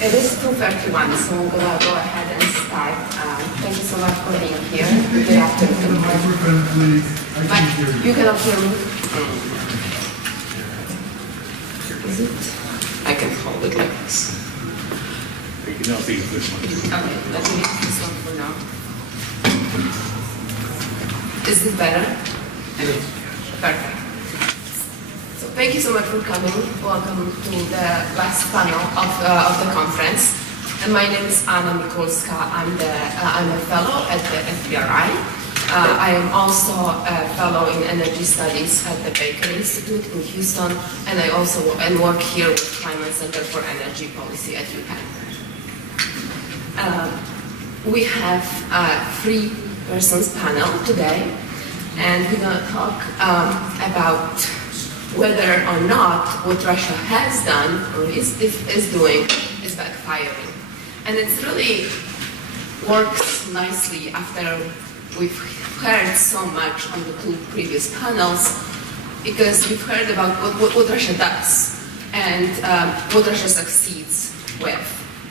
It is 2:31, so I'm going to go ahead and start. Thank you so much for being here. Good afternoon. You cannot hear me? Is it? I can hold it like this. You can now use this one. Okay, let me use this one for now. Is this better? Perfect. So thank you so much for coming. Welcome to the last panel of the conference. And my name is Anna Mikulska. I'm a fellow at the FBRI. I am also a fellow in energy studies at the Baker Institute in Houston, and I also work here with Climate Center for Energy Policy at UPenn. We have a three-person panel today, and we're going to talk about whether or not what Russia has done or is doing is backfiring. And it really works nicely after we've heard so much on the two previous panels, because we've heard about what Russia does and what Russia succeeds with,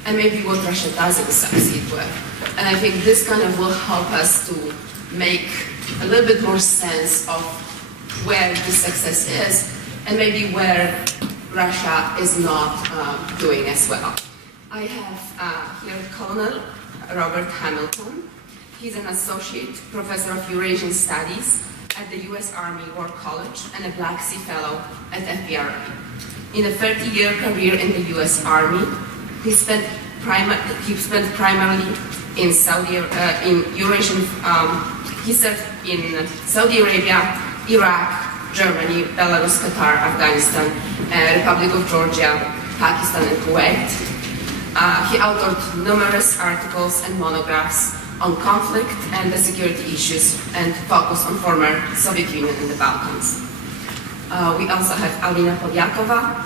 and maybe what Russia doesn't succeed with. And I think this kind of will help us to make a little bit more sense of where the success is and maybe where Russia is not doing as well. I have here Colonel Robert Hamilton. He's an associate professor of Eurasian studies at the U.S. Army War College and a Black Sea Fellow at FBRI. In a 30-year career in the U.S. Army, he spent primarily in Eurasian. He served in Saudi Arabia, Iraq, Germany, Belarus, Qatar, Afghanistan, Republic of Georgia, Pakistan, and Kuwait. He authored numerous articles and monographs on conflict and the security issues, and focused on former Soviet Union and the Balkans. We also have Alina Polyakova.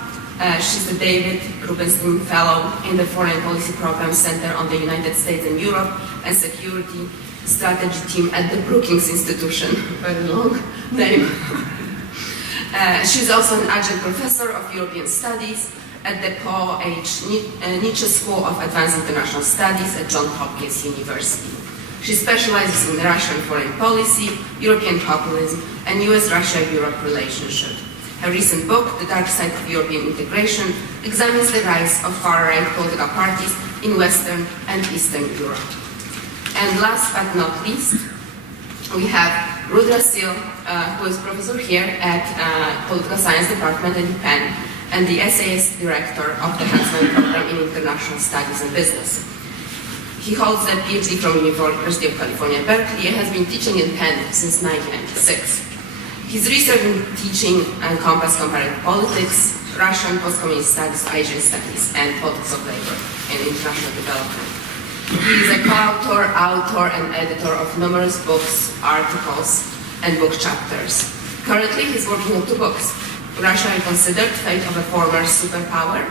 She's the David Rubenstein Fellow in the Foreign Policy Program Center on the United States and Europe and Security Strategy Team at the Brookings Institution. Very long name. She's also an adjunct professor of European Studies at the Paul H. Nietzsche School of Advanced International Studies at Johns Hopkins University. She specializes in Russian foreign policy, European populism, and US-Russia-Europe relationship. Her recent book, The Dark Side of European Integration, examines the rise of far-right political parties in Western and Eastern Europe. And last but not least, we have Rudra Sil, who is professor here at Political Science Department at UPenn and the SAS director of the Huntsman Program in International Studies and Business. He holds a PhD from University of California, Berkeley, and has been teaching in Penn since 1996. His research and teaching encompass comparative politics, Russian post-communist studies, Asian studies, and politics of labor and international development. He is a co-author, author, and editor of numerous books, articles, and book chapters. Currently, he's working on two books: Russia Reconsidered, Fate of a Former Superpower,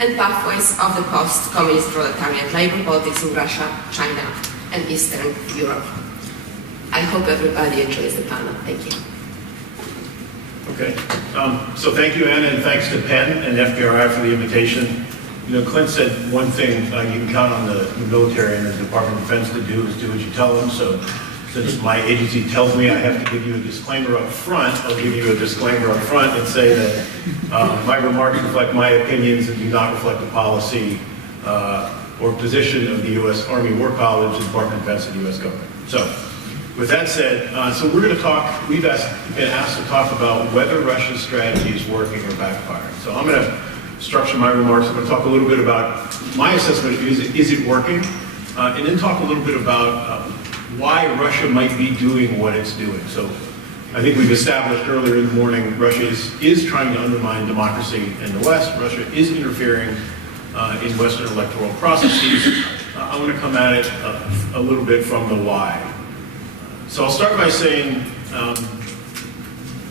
and Pathways of the Post-Communist Proletariat, Labor Politics in Russia, China, and Eastern Europe. I hope everybody enjoys the panel. Thank you. Okay, so thank you, Anna, and thanks to Penn and FBRI for the invitation. You know, Clint said one thing you can count on the military and the Department of Defense to do is do what you tell them. So since my agency tells me I have to give you a disclaimer up front, I'll give you a disclaimer up front and say that my remarks reflect my opinions and do not reflect the policy or position of the U.S. Army War College, the Department of Defense, and the U.S. government. So with that said, so we're going to talk, we've been asked to talk about whether Russia's strategy is working or backfiring. So I'm going to structure my remarks. I'm going to talk a little bit about my assessment, is it working? And then talk a little bit about why Russia might be doing what it's doing. So I think we've established earlier in the morning, Russia is trying to undermine democracy in the West. Russia is interfering in Western electoral processes. I'm going to come at it a little bit from the why. So I'll start by saying,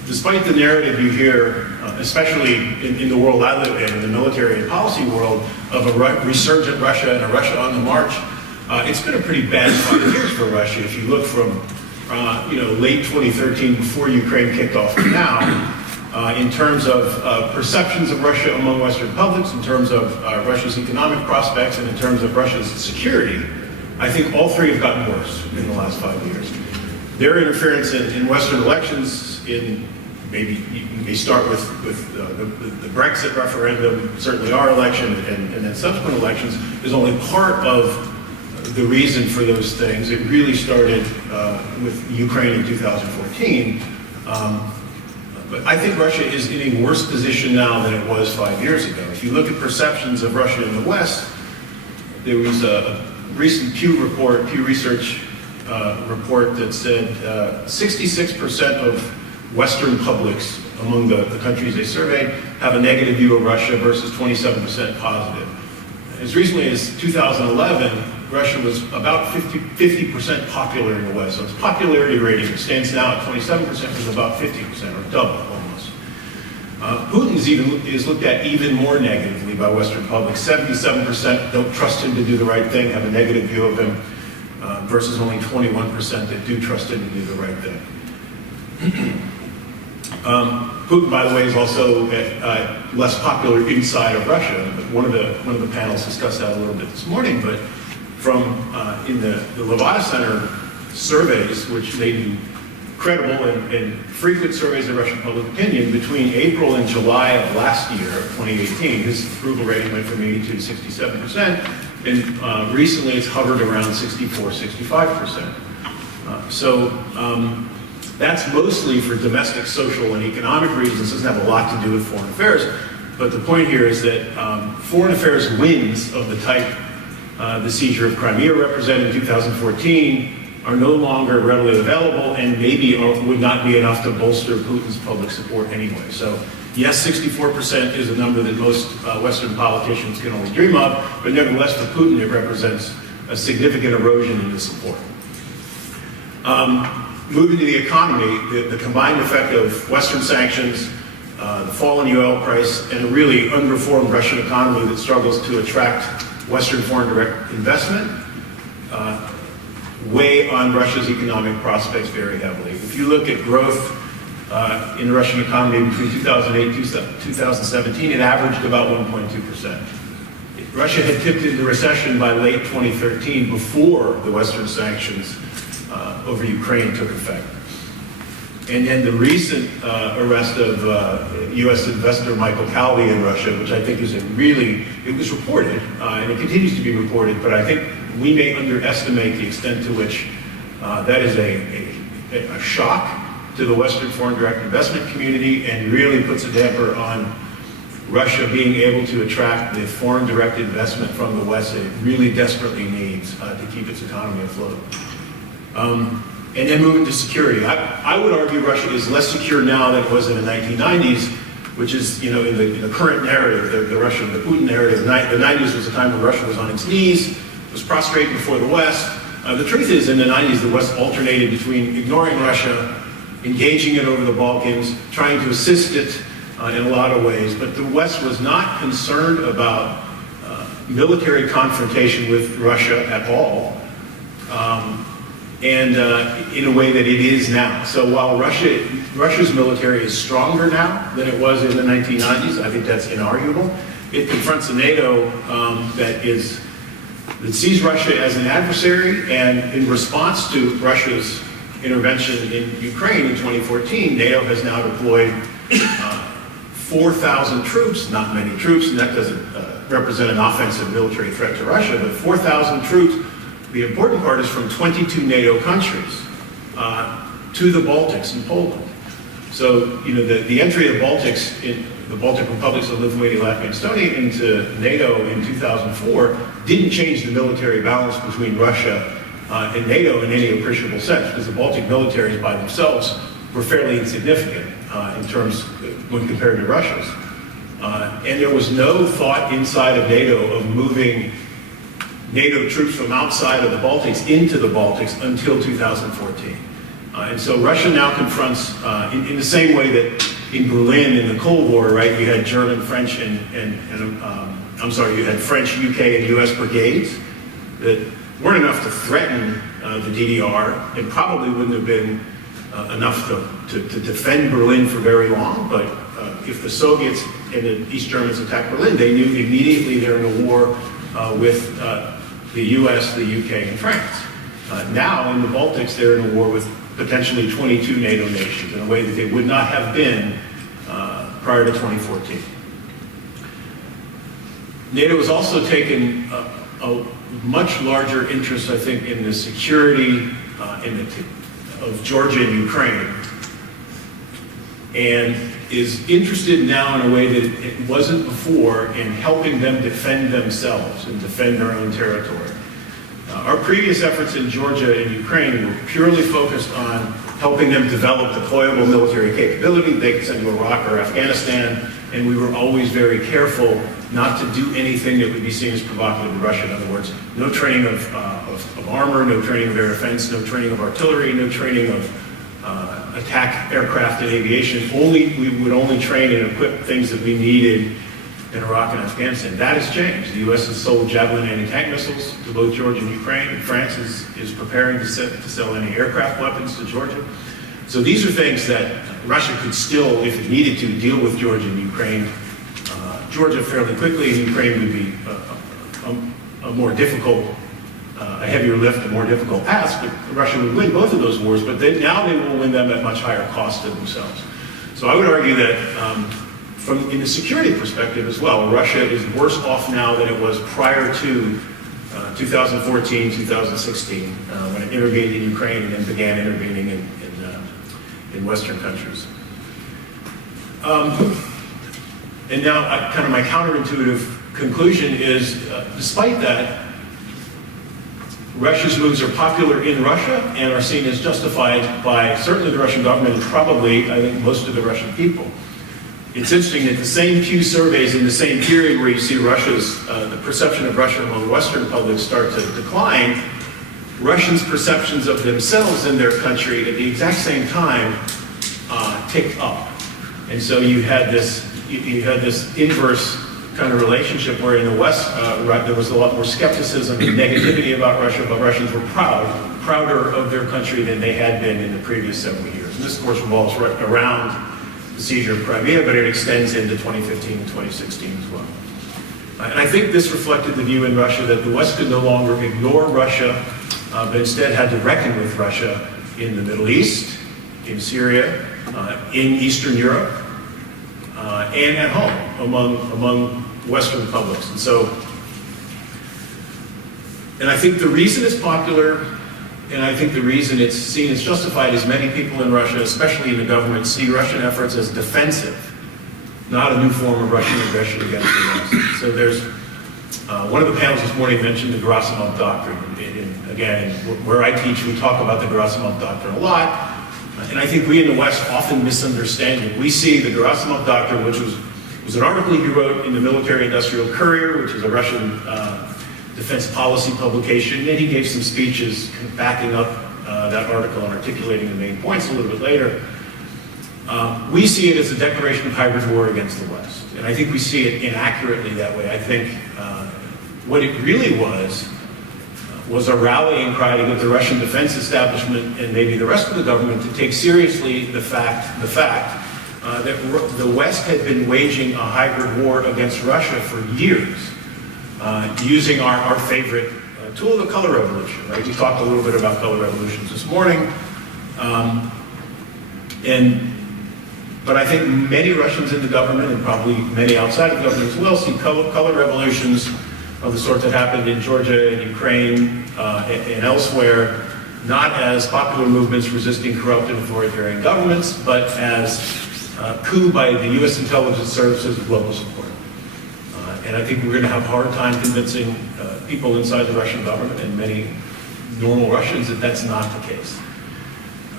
despite the narrative you hear, especially in the world I live in the military and policy world, of a resurgent Russia and a Russia on the march, it's been a pretty bad 5 years for Russia. If you look from late 2013, before Ukraine kicked off, to now, in terms of perceptions of Russia among Western publics, in terms of Russia's economic prospects, and in terms of Russia's security, I think all three have gotten worse in the last 5 years. Their interference in Western elections, maybe you may start with the Brexit referendum, certainly our election, and then subsequent elections, is only part of the reason for those things. It really started with Ukraine in 2014. But I think Russia is in a worse position now than it was 5 years ago. If you look at perceptions of Russia in the West, there was a recent Pew Research report that said 66% of Western publics among the countries they surveyed have a negative view of Russia versus 27% positive. As recently as 2011, Russia was about 50% popular in the West. So its popularity rating stands now at 27% versus about 50%, or double almost. Putin is looked at even more negatively by Western publics. 77% don't trust him to do the right thing, have a negative view of him, versus only 21% that do trust him to do the right thing. Putin, by the way, is also less popular inside of Russia. One of the panels discussed that a little bit this morning, but from in the Levada Center surveys, which they do credible and frequent surveys of Russian public opinion, between April and July of last year, 2018, his approval rating went from 82 to 67%, and recently it's hovered around 64, 65%. That's mostly for domestic, social, and economic reasons. It doesn't have a lot to do with foreign affairs, but the point here is that foreign affairs wins of the type the seizure of Crimea represented in 2014 are no longer readily available, and maybe would not be enough to bolster Putin's public support anyway. So yes, 64% is a number that most Western politicians can only dream of, but nevertheless for Putin it represents a significant erosion in his support. Moving to the economy, the combined effect of Western sanctions, the fall in the oil price, and a really unreformed Russian economy that struggles to attract Western foreign direct investment weigh on Russia's economic prospects very heavily. If you look at growth in the Russian economy between 2008 and 2017, it averaged about 1.2%. Russia had tipped into recession by late 2013 before the Western sanctions over Ukraine took effect. And then the recent arrest of U.S. investor Michael Calvi in Russia, which I think is it was reported, and it continues to be reported, but I think we may underestimate the extent to which that is a shock to the Western foreign direct investment community and really puts a damper on Russia being able to attract the foreign direct investment from the West that it really desperately needs to keep its economy afloat. And then moving to security. I would argue Russia is less secure now than it was in the 1990s, which is, in the current narrative, the Putin narrative. The 90s was a time when Russia was on its knees, was prostrate before the West. The truth is, in the 90s, the West alternated between ignoring Russia, engaging it over the Balkans, trying to assist it in a lot of ways. But the West was not concerned about military confrontation with Russia at all. And in a way that it is now. So while Russia's military is stronger now than it was in the 1990s, I think that's inarguable. It confronts a NATO that sees Russia as an adversary, and in response to Russia's intervention in Ukraine in 2014, NATO has now deployed 4,000 troops, not many troops, and that doesn't represent an offensive military threat to Russia, but 4,000 troops. The important part is from 22 NATO countries to the Baltics and Poland. So, the entry of the Baltics, the Baltic republics of Lithuania, Latvia, and Estonia into NATO in 2004 didn't change the military balance between Russia and NATO in any appreciable sense, because the Baltic militaries by themselves were fairly insignificant in terms when compared to Russia's. And there was no thought inside of NATO of moving NATO troops from outside of the Baltics into the Baltics until 2014. And so Russia now confronts, in the same way that in Berlin in the Cold War, right, you had German, French, you had French, UK, and US brigades that weren't enough to threaten the DDR and probably wouldn't have been enough to defend Berlin for very long, but if the Soviets and the East Germans attacked Berlin, they knew immediately they're in a war with the US, the UK, and France. Now, in the Baltics, they're in a war with potentially 22 NATO nations in a way that they would not have been prior to 2014. NATO has also taken a much larger interest, I think, in the security of Georgia and Ukraine, and is interested now in a way that it wasn't before in helping them defend themselves and defend their own territory. Our previous efforts in Georgia and Ukraine were purely focused on helping them develop deployable military capability they could send to Iraq or Afghanistan, and we were always very careful not to do anything that would be seen as provocative to Russia. In other words, no training of armor, no training of air defense, no training of artillery, no training of attack aircraft and aviation. We would only train and equip things that we needed in Iraq and Afghanistan. That has changed. The U.S. has sold Javelin anti-tank missiles to both Georgia and Ukraine. France is preparing to sell anti-aircraft weapons to Georgia. So these are things that Russia could still, if it needed to, deal with Georgia and Ukraine. Georgia fairly quickly, and Ukraine would be a more difficult, a heavier lift, a more difficult task, but Russia would win both of those wars, but now they will win them at much higher cost to themselves. So I would argue that in the security perspective as well, Russia is worse off now than it was prior to 2014, 2016, when it intervened in Ukraine and then began intervening in Western countries. And now, kind of my counterintuitive conclusion is, despite that, Russia's moves are popular in Russia and are seen as justified by certainly the Russian government and probably, I think, most of the Russian people. It's interesting that the same Pew surveys in the same period where you see the perception of Russia among Western publics start to decline, Russians' perceptions of themselves and their country at the exact same time ticked up. And so you had this inverse kind of relationship where in the West there was a lot more skepticism and negativity about Russia, but Russians were prouder of their country than they had been in the previous several years. And this, of course, revolves right around the seizure of Crimea, but it extends into 2015 and 2016 as well. And I think this reflected the view in Russia that the West could no longer ignore Russia, but instead had to reckon with Russia in the Middle East, in Syria, in Eastern Europe, and at home among Western publics. And I think the reason it's popular, and I think the reason it's seen as justified is many people in Russia, especially in the government, see Russian efforts as defensive, not a new form of Russian aggression against the West. So there's, one of the panels this morning mentioned the Gerasimov Doctrine. And again, where I teach, we talk about the Gerasimov Doctrine a lot. And I think we in the West often misunderstand it. We see the Gerasimov Doctrine, which was an article he wrote in the Military Industrial Courier, which is a Russian defense policy publication. And he gave some speeches kind of backing up that article and articulating the main points a little bit later. We see it as a declaration of hybrid war against the West. And I think we see it inaccurately that way. I think what it really was a rallying cry to get the Russian defense establishment and maybe the rest of the government to take seriously the fact that the West had been waging a hybrid war against Russia for years, using our favorite tool, the color revolution. Right? We talked a little bit about color revolutions this morning, but I think many Russians in the government and probably many outside of the government as well see color revolutions of the sort that happened in Georgia and Ukraine and elsewhere, not as popular movements resisting corrupt and authoritarian governments, but as coup by the U.S. intelligence services with local support. And I think we're going to have a hard time convincing people inside the Russian government and many normal Russians that that's not the case.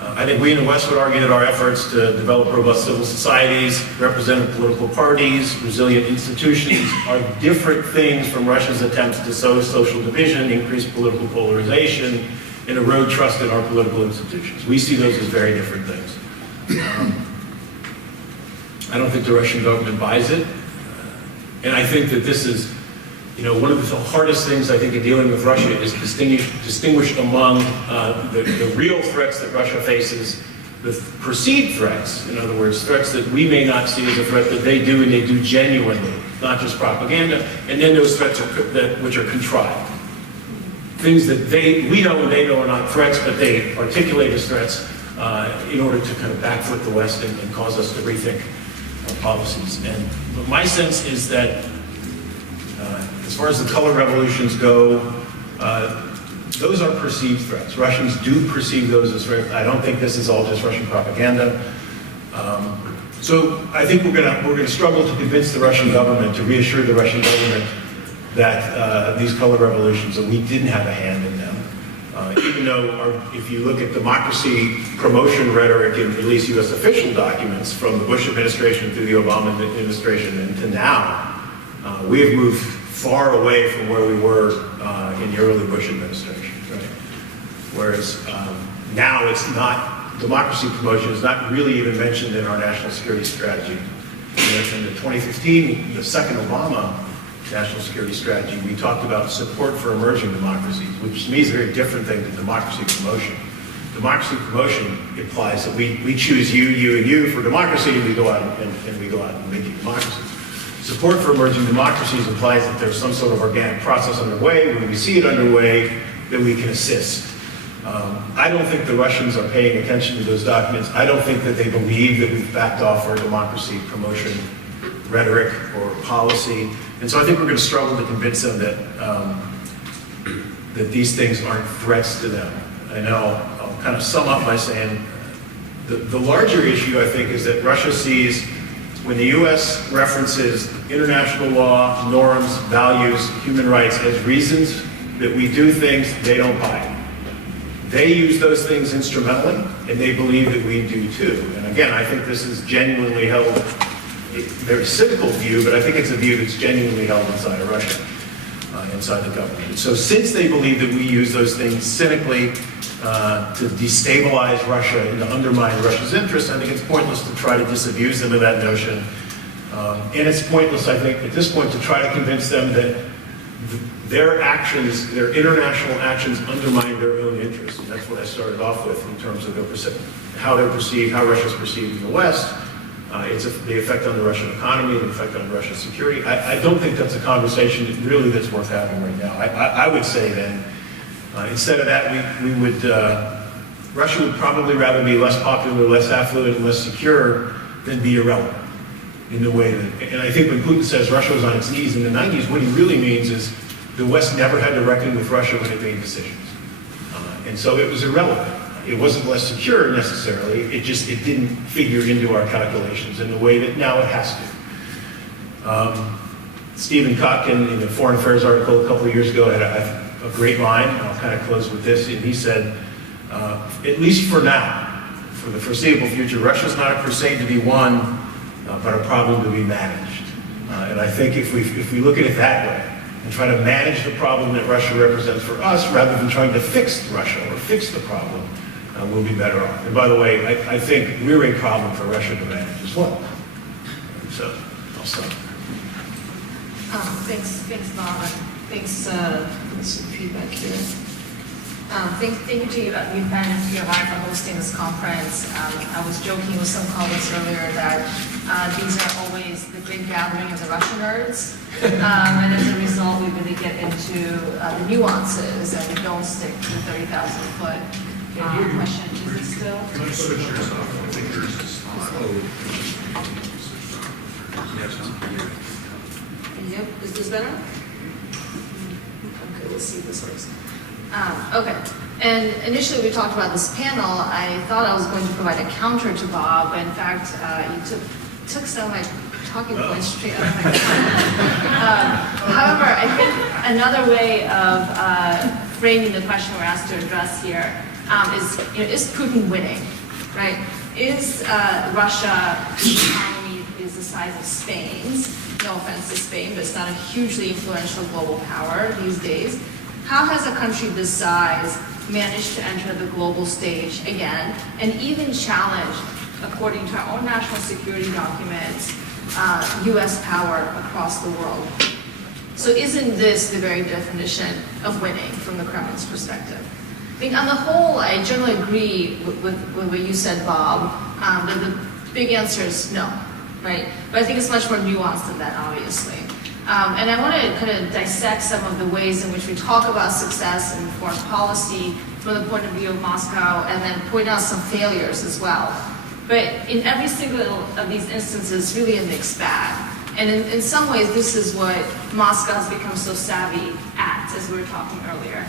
I think we in the West would argue that our efforts to develop robust civil societies, representative political parties, resilient institutions are different things from Russia's attempts to sow social division, increase political polarization, and erode trust in our political institutions. We see those as very different things. I don't think the Russian government buys it. And I think that this is, one of the hardest things I think in dealing with Russia is distinguish among the real threats that Russia faces the perceived threats, in other words, threats that we may not see as a threat that they do and they do genuinely, not just propaganda, and then those threats which are contrived. Things that we know and they know are not threats, but they articulate as threats in order to kind of backfoot the West and cause us to rethink our policies. But my sense is that as far as the color revolutions go, those are perceived threats. Russians do perceive those as threats. I don't think this is all just Russian propaganda. So I think we're going to struggle to convince the Russian government, to reassure the Russian government that these color revolutions, that we didn't have a hand in them. Even though if you look at democracy promotion rhetoric in at least U.S. official documents from the Bush administration through the Obama administration and to now, we have moved far away from where we were in the early Bush administration. Right? Whereas now it's not, democracy promotion is not really even mentioned in our national security strategy. In the 2015, the second Obama national security strategy, we talked about support for emerging democracies, which to me is a very different thing than democracy promotion. Democracy promotion implies that we choose you, and you for democracy, and we go out and make it democracy. Support for emerging democracies implies that there's some sort of organic process underway. When we see it underway, that we can assist. I don't think the Russians are paying attention to those documents. I don't think that they believe that we've backed off our democracy promotion rhetoric or policy. And so I think we're going to struggle to convince them that that these things aren't threats to them. And I'll kind of sum up by saying the larger issue, I think, is that Russia sees when the U.S. references international law, norms, values, human rights as reasons that we do things, they don't buy it. They use those things instrumentally, and they believe that we do too. And again, I think this is genuinely held, a very cynical view, but I think it's a view that's genuinely held inside of Russia, inside the government. And so since they believe that we use those things cynically to destabilize Russia and to undermine Russia's interests, I think it's pointless to try to disabuse them of that notion. And it's pointless, I think, at this point to try to convince them that their actions, their international actions, undermine their own interests. And that's what I started off with in terms of how they're perceived, how Russia's perceived in the West. It's the effect on the Russian economy, the effect on Russian security. I don't think that's a conversation that's worth having right now. I would say then, instead of that, Russia would probably rather be less popular, less affluent, and less secure than be irrelevant in the way that, and I think when Putin says Russia was on its knees in the 90s, what he really means is the West never had to reckon with Russia when it made decisions. And so it was irrelevant. It wasn't less secure necessarily, it didn't figure into our calculations in the way that now it has to. Stephen Kotkin, in the Foreign Affairs article a couple of years ago, had a great line, and I'll kind of close with this, and he said, at least for now, for the foreseeable future, Russia's not a crusade to be won, but a problem to be managed. And I think if we look at it that way, and try to manage the problem that Russia represents for us, rather than trying to fix Russia or fix the problem, we'll be better off. And by the way, I think we're a problem for Russia to manage as well. So I'll stop. Thanks, Bob. Thanks for some feedback here. Thank you to you and PRI for hosting this conference. I was joking with some colleagues earlier that these are always the great gathering of the Russian nerds. And as a result, we really get into the nuances and we don't stick to the 30,000 foot question. Is this still? Can you switch yours off? I think yours is on. Yep. Is this better? Okay, we'll see if this works. Okay. And initially we talked about this panel. I thought I was going to provide a counter to Bob, but in fact, you took some of my talking points straight out of my mouth. However, I think another way of framing the question we're asked to address here is Putin winning, right? Is Russia's economy is the size of Spain's? No offense to Spain, but it's not a hugely influential global power these days. How has a country this size managed to enter the global stage again and even challenge, according to our own national security documents, U.S. power across the world? So isn't this the very definition of winning from the Kremlin's perspective? think on the whole, I generally agree with what you said, Bob, that the big answer is no, right? But I think it's much more nuanced than that, obviously. And I want to kind of dissect some of the ways in which we talk about success in foreign policy from the point of view of Moscow, and then point out some failures as well. But in every single of these instances, really a mixed bag. And in some ways, this is what Moscow has become so savvy at, as we were talking earlier.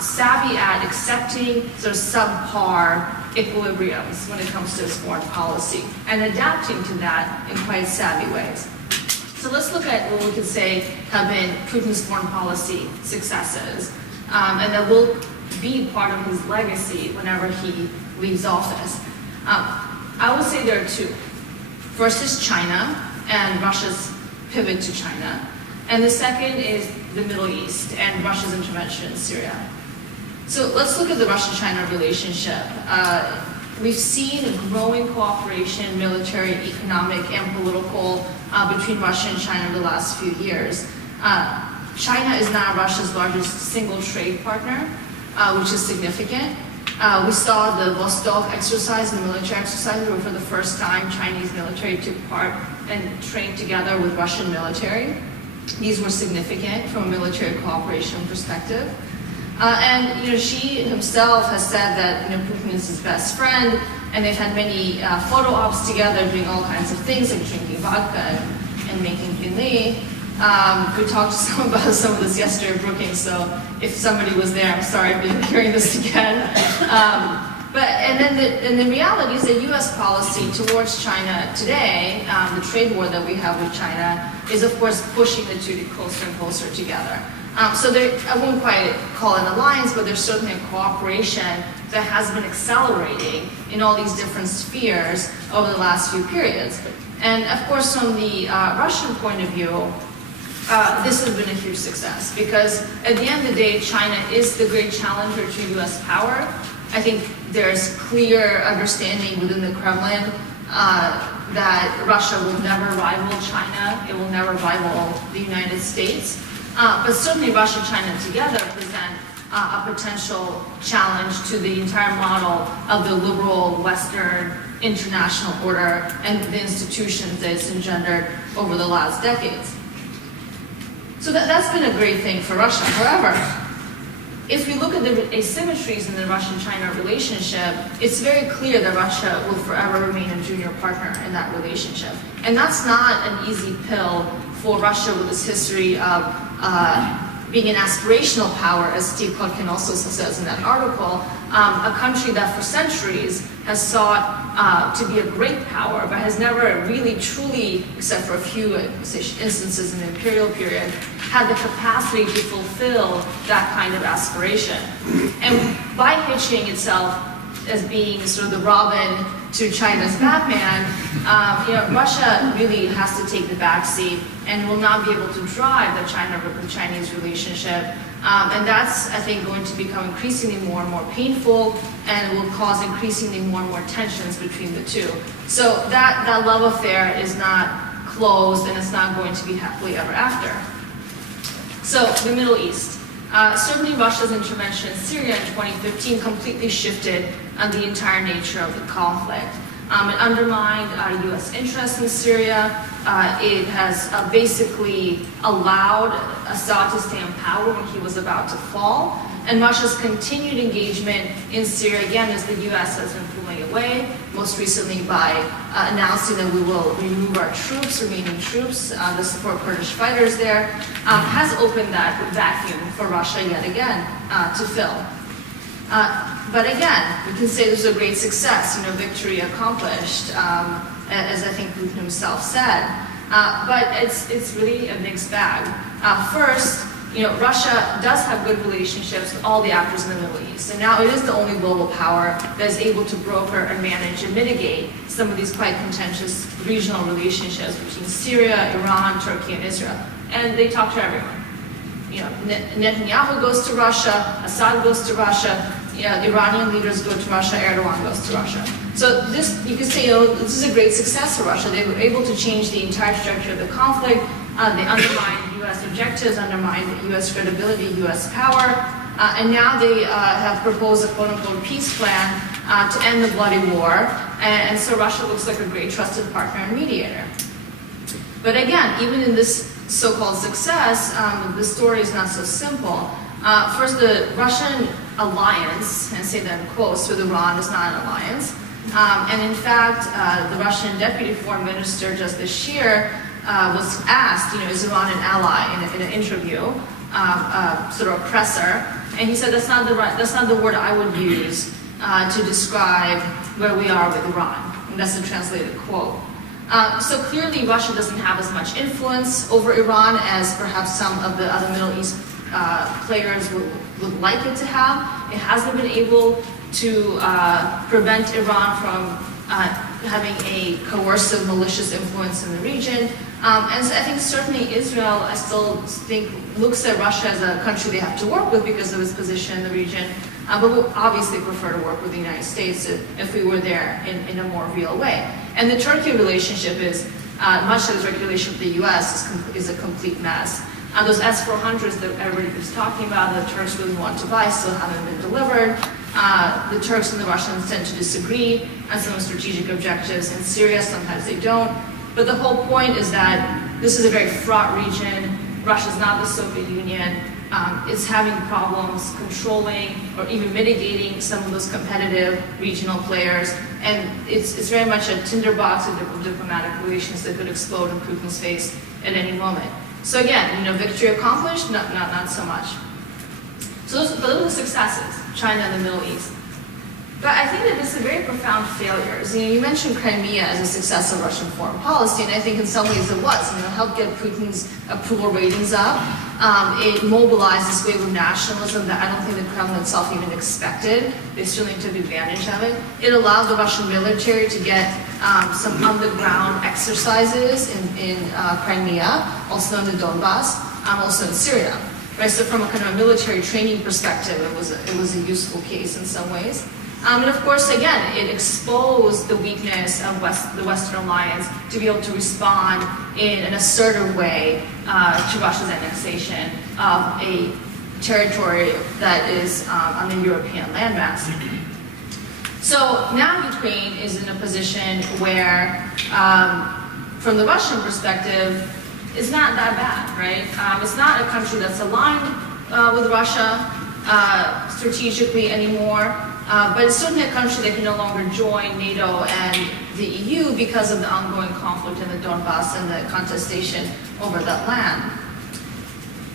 Savvy at accepting sort of subpar equilibriums when it comes to its foreign policy, and adapting to that in quite savvy ways. So let's look at what we could say have been Putin's foreign policy successes, and that will be part of his legacy whenever he leaves office. I would say there are two. First is China and Russia's pivot to China. And the second is the Middle East and Russia's intervention in Syria. So let's look at the Russia-China relationship. We've seen growing cooperation, military, economic, and political between Russia and China in the last few years. China is now Russia's largest single trade partner, which is significant. We saw the Vostok exercise, the military exercise, where for the first time Chinese military took part and trained together with Russian military. These were significant from a military cooperation perspective. And Xi himself has said that Putin is his best friend, and they've had many photo ops together, doing all kinds of things like drinking vodka and making pinli. We talked to someone about some of this yesterday, Brookings, so if somebody was there, I'm sorry I've been hearing this again. And the reality is that U.S. policy towards China today, the trade war that we have with China, is of course pushing the two closer and closer together. So I won't quite call it an alliance, but there's certainly a cooperation that has been accelerating in all these different spheres over the last few periods. And of course, from the Russian point of view, this has been a huge success, because at the end of the day, China is the great challenger to U.S. power. I think there's clear understanding within the Kremlin that Russia will never rival China. It will never rival the United States. But certainly Russia and China together present a potential challenge to the entire model of the liberal Western international order and the institutions that it's engendered over the last decades. So that's been a great thing for Russia. However, if we look at the asymmetries in the Russian-China relationship, it's very clear that Russia will forever remain a junior partner in that relationship. And that's not an easy pill for Russia with its history of being an aspirational power, as Steve Plotkin also says in that article, a country that for centuries has sought to be a great power, but has never really truly, except for a few instances in the imperial period, had the capacity to fulfill that kind of aspiration. And by hitching itself as being sort of the Robin to China's Batman, Russia really has to take the backseat and will not be able to drive the Chinese relationship. And that's, I think, going to become increasingly more and more painful, and will cause increasingly more and more tensions between the two. So that love affair is not closed, and it's not going to be happily ever after. So the Middle East. Certainly Russia's intervention in Syria in 2015 completely shifted the entire nature of the conflict. It undermined U.S. interests in Syria. It has basically allowed Assad to stay in power when he was about to fall. And Russia's continued engagement in Syria, again, as the U.S. has been pulling away, most recently by announcing that we will remove our remaining troops, to support Kurdish fighters there, has opened that vacuum for Russia yet again to fill. But again, we can say this was a great success, victory accomplished, as I think Putin himself said. But it's really a mixed bag. First, Russia does have good relationships with all the actors in the Middle East, and now it is the only global power that is able to broker and manage and mitigate some of these quite contentious regional relationships between Syria, Iran, Turkey, and Israel. And they talk to everyone. Netanyahu goes to Russia, Assad goes to Russia, the Iranian leaders go to Russia, Erdogan goes to Russia. So this, you could say, this is a great success for Russia. They were able to change the entire structure of the conflict. They undermined U.S. objectives, undermined U.S. credibility, U.S. power, and now they have proposed a quote-unquote peace plan to end the bloody war, and so Russia looks like a great trusted partner and mediator. But again, even in this so-called success, the story is not so simple. First, the Russian alliance, and say that in quotes, with Iran is not an alliance. And in fact, the Russian deputy foreign minister just this year was asked, is Iran an ally in an interview, sort of a presser, and he said that's not the word I would use to describe where we are with Iran. And that's the translated quote. So clearly Russia doesn't have as much influence over Iran as perhaps some of the other Middle East players would like it to have. It hasn't been able to prevent Iran from having a coercive, malicious influence in the region. And so I think certainly Israel, I still think, looks at Russia as a country they have to work with because of its position in the region. But we'll obviously prefer to work with the United States if we were there in a more real way. And the Turkey relationship is, much like the Turkey relationship with the US, is a complete mess. Those S-400s that everybody was talking about, the Turks really want to buy, still haven't been delivered. The Turks and the Russians tend to disagree on some strategic objectives in Syria, sometimes they don't. But the whole point is that this is a very fraught region. Russia's not the Soviet Union. It's having problems controlling or even mitigating some of those competitive regional players. And it's very much a tinderbox of diplomatic relations that could explode in Putin's face at any moment. So again, victory accomplished? Not so much. So those are the successes, China and the Middle East. But I think that it's a very profound failure. You mentioned Crimea as a success of Russian foreign policy, and I think in some ways it was. It helped get Putin's approval ratings up. It mobilized this wave of nationalism that I don't think the Kremlin itself even expected. They certainly took advantage of it. It allowed the Russian military to get some underground exercises in Crimea, also in the Donbass, also in Syria. Right, so from a kind of a military training perspective, it was a useful case in some ways. And of course, again, it exposed the weakness of the Western alliance to be able to respond in an assertive way to Russia's annexation of a territory that is on the European landmass. So now Ukraine is in a position where, from the Russian perspective, it's not that bad, right? It's not a country that's aligned with Russia strategically anymore, but it's certainly a country that can no longer join NATO and the EU because of the ongoing conflict in the Donbass and the contestation over that land.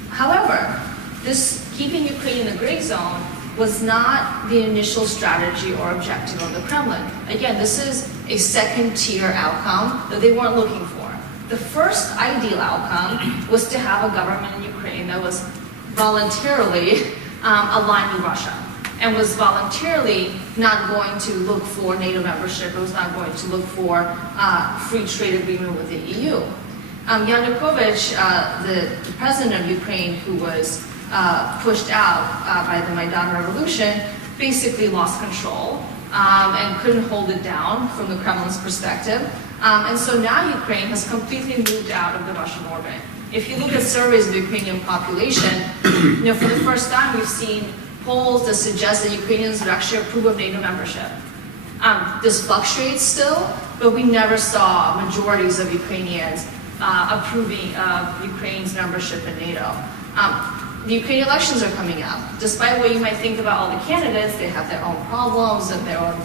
However, this keeping Ukraine in the gray zone was not the initial strategy or objective of the Kremlin. Again, this is a second-tier outcome that they weren't looking for. The first ideal outcome was to have a government in Ukraine that was voluntarily aligned with Russia and was voluntarily not going to look for NATO membership. It was not going to look for free trade agreement with the EU. Yanukovych, the president of Ukraine, who was pushed out by the Maidan Revolution, basically lost control and couldn't hold it down from the Kremlin's perspective. And so now Ukraine has completely moved out of the Russian orbit. If you look at surveys of the Ukrainian population, for the first time we've seen polls that suggest that Ukrainians would actually approve of NATO membership. This fluctuates still, but we never saw majorities of Ukrainians approving of Ukraine's membership in NATO. The Ukrainian elections are coming up. Despite what you might think about all the candidates, they have their own problems and their own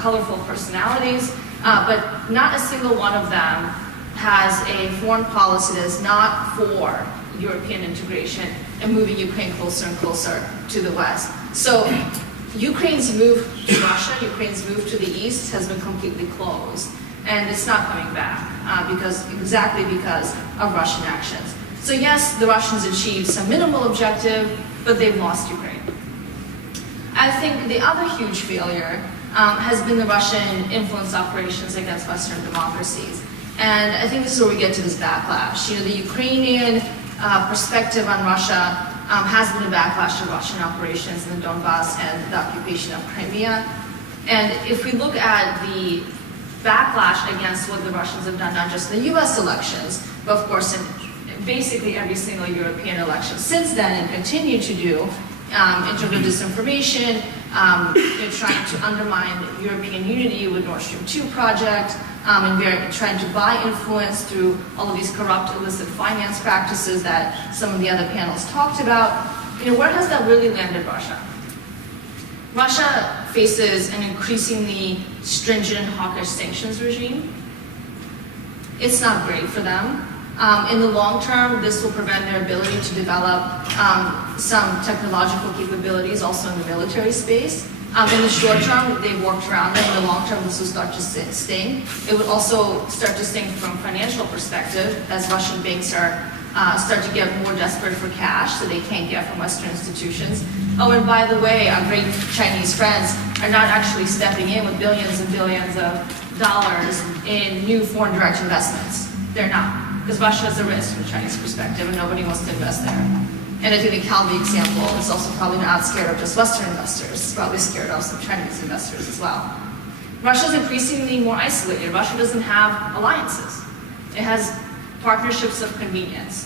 colorful personalities, but not a single one of them has a foreign policy that is not for European integration and moving Ukraine closer and closer to the West. So Ukraine's move to Russia, Ukraine's move to the East has been completely closed, and it's not coming back exactly because of Russian actions. So yes, the Russians achieved some minimal objective, but they've lost Ukraine. I think the other huge failure has been the Russian influence operations against Western democracies. And I think this is where we get to this backlash. The Ukrainian perspective on Russia has been a backlash to Russian operations in the Donbass and the occupation of Crimea. And if we look at the backlash against what the Russians have done, not just in the US elections, but of course in basically every single European election since then and continue to do, in terms of disinformation, they're trying to undermine European unity with Nord Stream 2 project, and they're trying to buy influence through all of these corrupt, illicit finance practices that some of the other panels talked about. Where has that really landed Russia? Russia faces an increasingly stringent, hawkish sanctions regime. It's not great for them. In the long term, this will prevent their ability to develop some technological capabilities also in the military space. In the short term, they've worked around it. In the long term, this will start to sting. It would also start to sting from a financial perspective as Russian banks start to get more desperate for cash that they can't get from Western institutions. Oh, and by the way, our great Chinese friends are not actually stepping in with billions and billions of dollars in new foreign direct investments. They're not, because Russia is a risk from a Chinese perspective and nobody wants to invest there. And I think the Calvi example is also probably not scared of just Western investors, it's probably scared of some Chinese investors as well. Russia is increasingly more isolated. Russia doesn't have alliances. It has partnerships of convenience.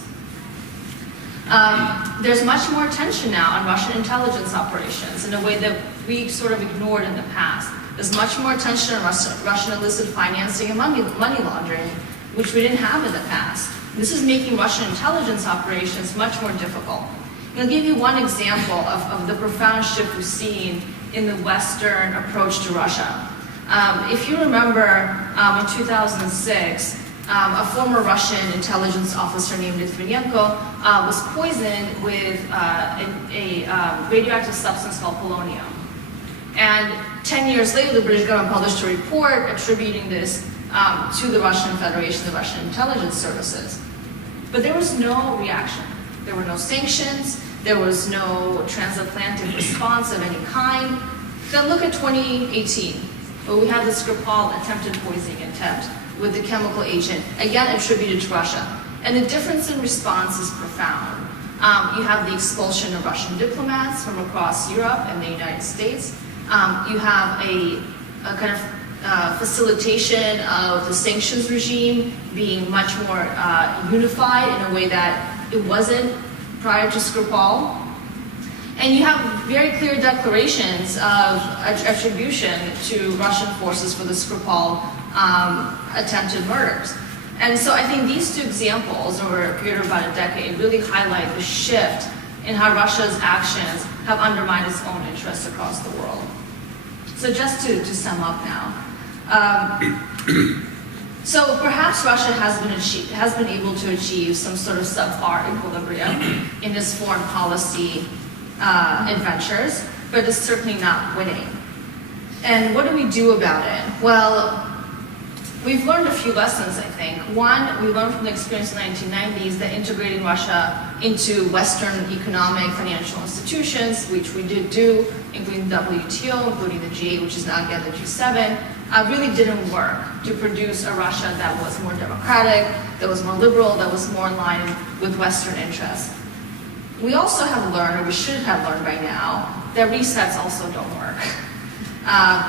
There's much more attention now on Russian intelligence operations in a way that we sort of ignored in the past. There's much more attention on Russian illicit financing and money laundering, which we didn't have in the past. This is making Russian intelligence operations much more difficult. I'll give you one example of the profound shift we've seen in the Western approach to Russia. If you remember, in 2006, a former Russian intelligence officer named Litvinenko was poisoned with a radioactive substance called polonium. And 10 years later, the British government published a report attributing this to the Russian Federation, the Russian intelligence services. But there was no reaction. There were no sanctions. There was no transatlantic response of any kind. Then look at 2018, where we had the Skripal attempted poisoning attempt with the chemical agent, again attributed to Russia. And the difference in response is profound. You have the expulsion of Russian diplomats from across Europe and the United States. You have a kind of facilitation of the sanctions regime being much more unified in a way that it wasn't prior to Skripal. And you have very clear declarations of attribution to Russian forces for the Skripal attempted murders. And so I think these two examples over a period of about a decade really highlight the shift in how Russia's actions have undermined its own interests across the world. So just to sum up now. So perhaps Russia has been able to achieve some sort of subpar equilibrium in its foreign policy adventures, but it's certainly not winning. And what do we do about it? Well, we've learned a few lessons, I think. One, we learned from the experience in the 1990s that integrating Russia into Western economic financial institutions, which we did do, including the WTO, including the G8, which is now again the G7, really didn't work to produce a Russia that was more democratic, that was more liberal, that was more in line with Western interests. We also have learned, or we should have learned by now, that resets also don't work.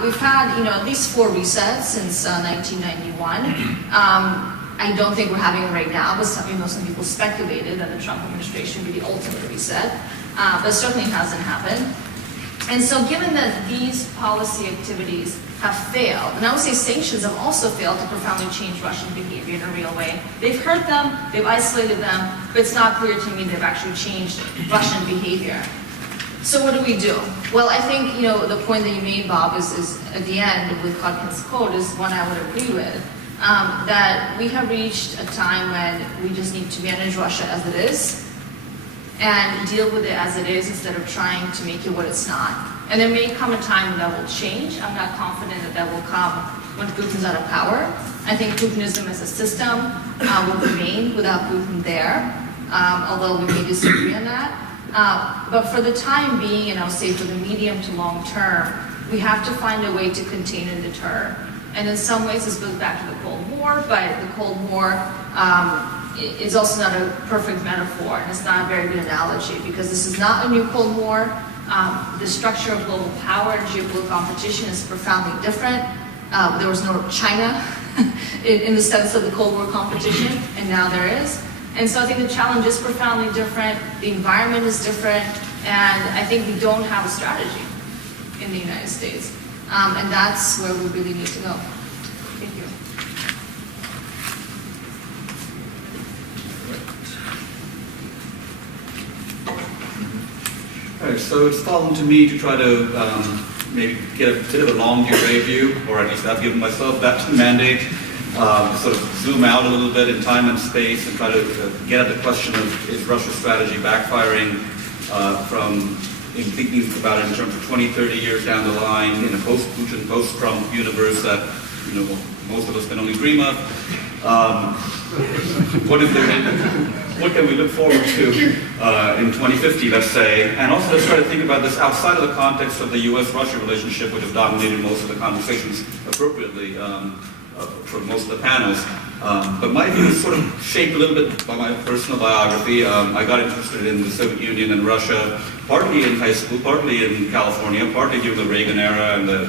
We've had, at least 4 resets since 1991. I don't think we're having it right now, but some people speculated that the Trump administration would be the ultimate reset. But certainly hasn't happened. And so given that these policy activities have failed, and I would say sanctions have also failed to profoundly change Russian behavior in a real way. They've hurt them, they've isolated them, but it's not clear to me they've actually changed Russian behavior. So what do we do? Well, I think, the point that you made, Bob, is at the end with Hodkin's quote is one I would agree with, that we have reached a time when we just need to manage Russia as it is and deal with it as it is instead of trying to make it what it's not. And there may come a time when that will change. I'm not confident that will come when Putin's out of power. I think Putinism as a system will remain without Putin there, although we may disagree on that. But for the time being, and I'll say for the medium to long term, we have to find a way to contain and deter. And in some ways, this goes back to the Cold War, but the Cold War is also not a perfect metaphor, and it's not a very good analogy, because this is not a new Cold War. The structure of global power and geopolitical competition is profoundly different. There was no China in the sense of the Cold War competition, and now there is. And so I think the challenge is profoundly different. The environment is different. And I think we don't have a strategy in the United States. And that's where we really need to go. Thank you. All right, so it's fallen to me to try to maybe get a bit of a long array view, or at least I've given myself that mandate, sort of zoom out a little bit in time and space and try to get at the question of, is Russia's strategy backfiring from in thinking about it in terms of 20, 30 years down the line in a post-Putin, post-Trump universe that most of us can only dream of. What can we look forward to in 2050, let's say? And also let's try to think about this outside of the context of the US-Russia relationship, which has dominated most of the conversations appropriately for most of the panels. But my view is sort of shaped a little bit by my personal biography. I got interested in the Soviet Union and Russia, partly in high school, partly in California, partly during the Reagan era and the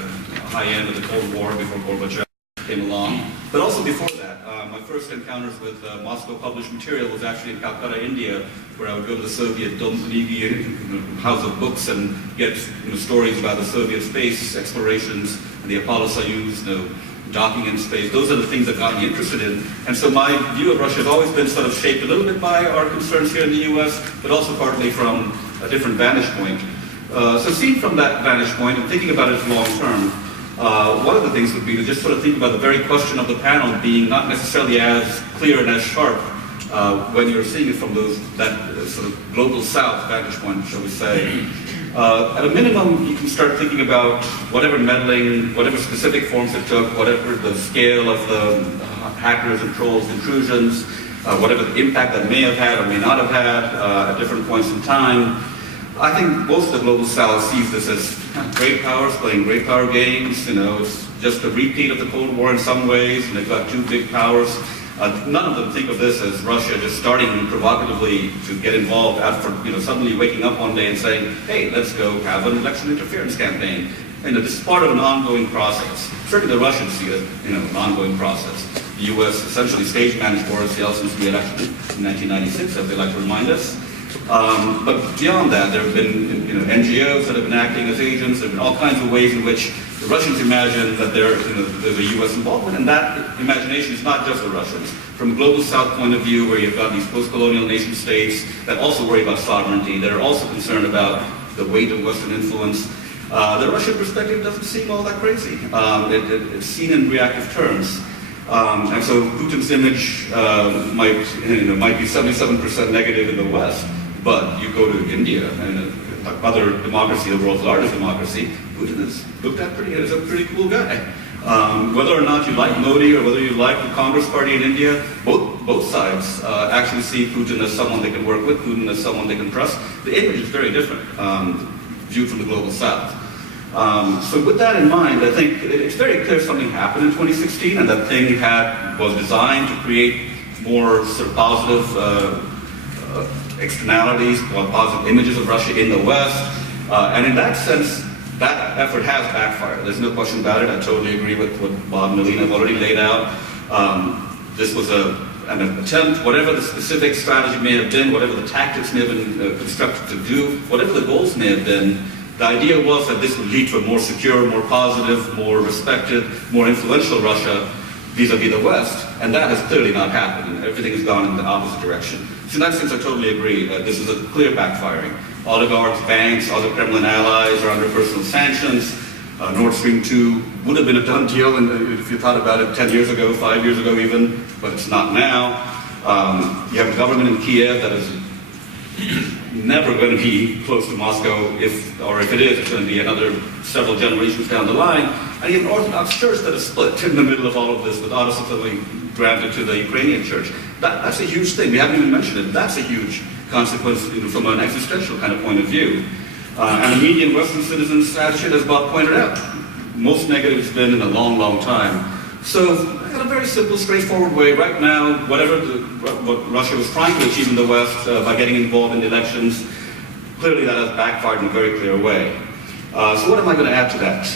high end of the Cold War before Gorbachev came along, but also before that. My first encounters with Moscow published material was actually in Calcutta, India, where I would go to the Soviet house of books and get stories about the Soviet space explorations and the Apollo Soyuz, docking in space. Those are the things that got me interested in. And so my view of Russia has always been sort of shaped a little bit by our concerns here in the US, but also partly from a different vantage point. So seen from that vantage point and thinking about it long term, one of the things would be to just sort of think about the very question of the panel being not necessarily as clear and as sharp when you're seeing it from that sort of global south vantage point, shall we say. At a minimum, you can start thinking about whatever meddling, whatever specific forms it took, whatever the scale of the hackers and trolls intrusions, whatever the impact that may have had or may not have had at different points in time. I think most of the global south sees this as great powers playing great power games. It's just a repeat of the Cold War in some ways, and they've got two big powers. None of them think of this as Russia just starting provocatively to get involved after suddenly waking up one day and saying, hey, let's go have an election interference campaign. This is part of an ongoing process. Certainly the Russians see it, an ongoing process. The U.S. essentially stage managed Boris Yeltsin's re-election in 1996, as they like to remind us. But beyond that, there have been NGOs that have been acting as agents. There have been all kinds of ways in which the Russians imagine that there's a U.S. involvement, and that imagination is not just the Russians. From a global south point of view, where you've got these post-colonial nation states that also worry about sovereignty, that are also concerned about the weight of Western influence, the Russian perspective doesn't seem all that crazy. It's seen in reactive terms. And so Putin's image might be 77% negative in the West, but you go to India and other democracy, the world's largest democracy, Putin is looked at as a pretty cool guy. Whether or not you like Modi or whether you like the Congress Party in India, both sides actually see Putin as someone they can work with, Putin as someone they can trust. The image is very different viewed from the global south. So with that in mind, I think it's very clear something happened in 2016, and that thing was designed to create more sort of positive externalities, positive images of Russia in the West. And in that sense, that effort has backfired. There's no question about it. I totally agree with what Bob and Melina have already laid out. This was an attempt, whatever the specific strategy may have been, whatever the tactics may have been constructed to do, whatever the goals may have been, the idea was that this would lead to a more secure, more positive, more respected, more influential Russia vis-a-vis the West, and that has clearly not happened. Everything has gone in the opposite direction. So in that sense, I totally agree. This is a clear backfiring. Oligarchs, banks, other Kremlin allies are under personal sanctions. Nord Stream 2 would have been a done deal if you thought about it 10 years ago, 5 years ago even, but it's not now. You have a government in Kiev that is never going to be close to Moscow, if it is, it's going to be another several generations down the line. And you have an Orthodox church that is split in the middle of all of this, with autocephaly granted to the Ukrainian church. That's a huge thing. We haven't even mentioned it. That's a huge consequence from an existential kind of point of view. And the median Western citizens' attitude, as Bob pointed out, most negative it's been in a long, long time. So, in a very simple, straightforward way, right now, what Russia was trying to achieve in the West by getting involved in the elections, clearly that has backfired in a very clear way. So what am I going to add to that?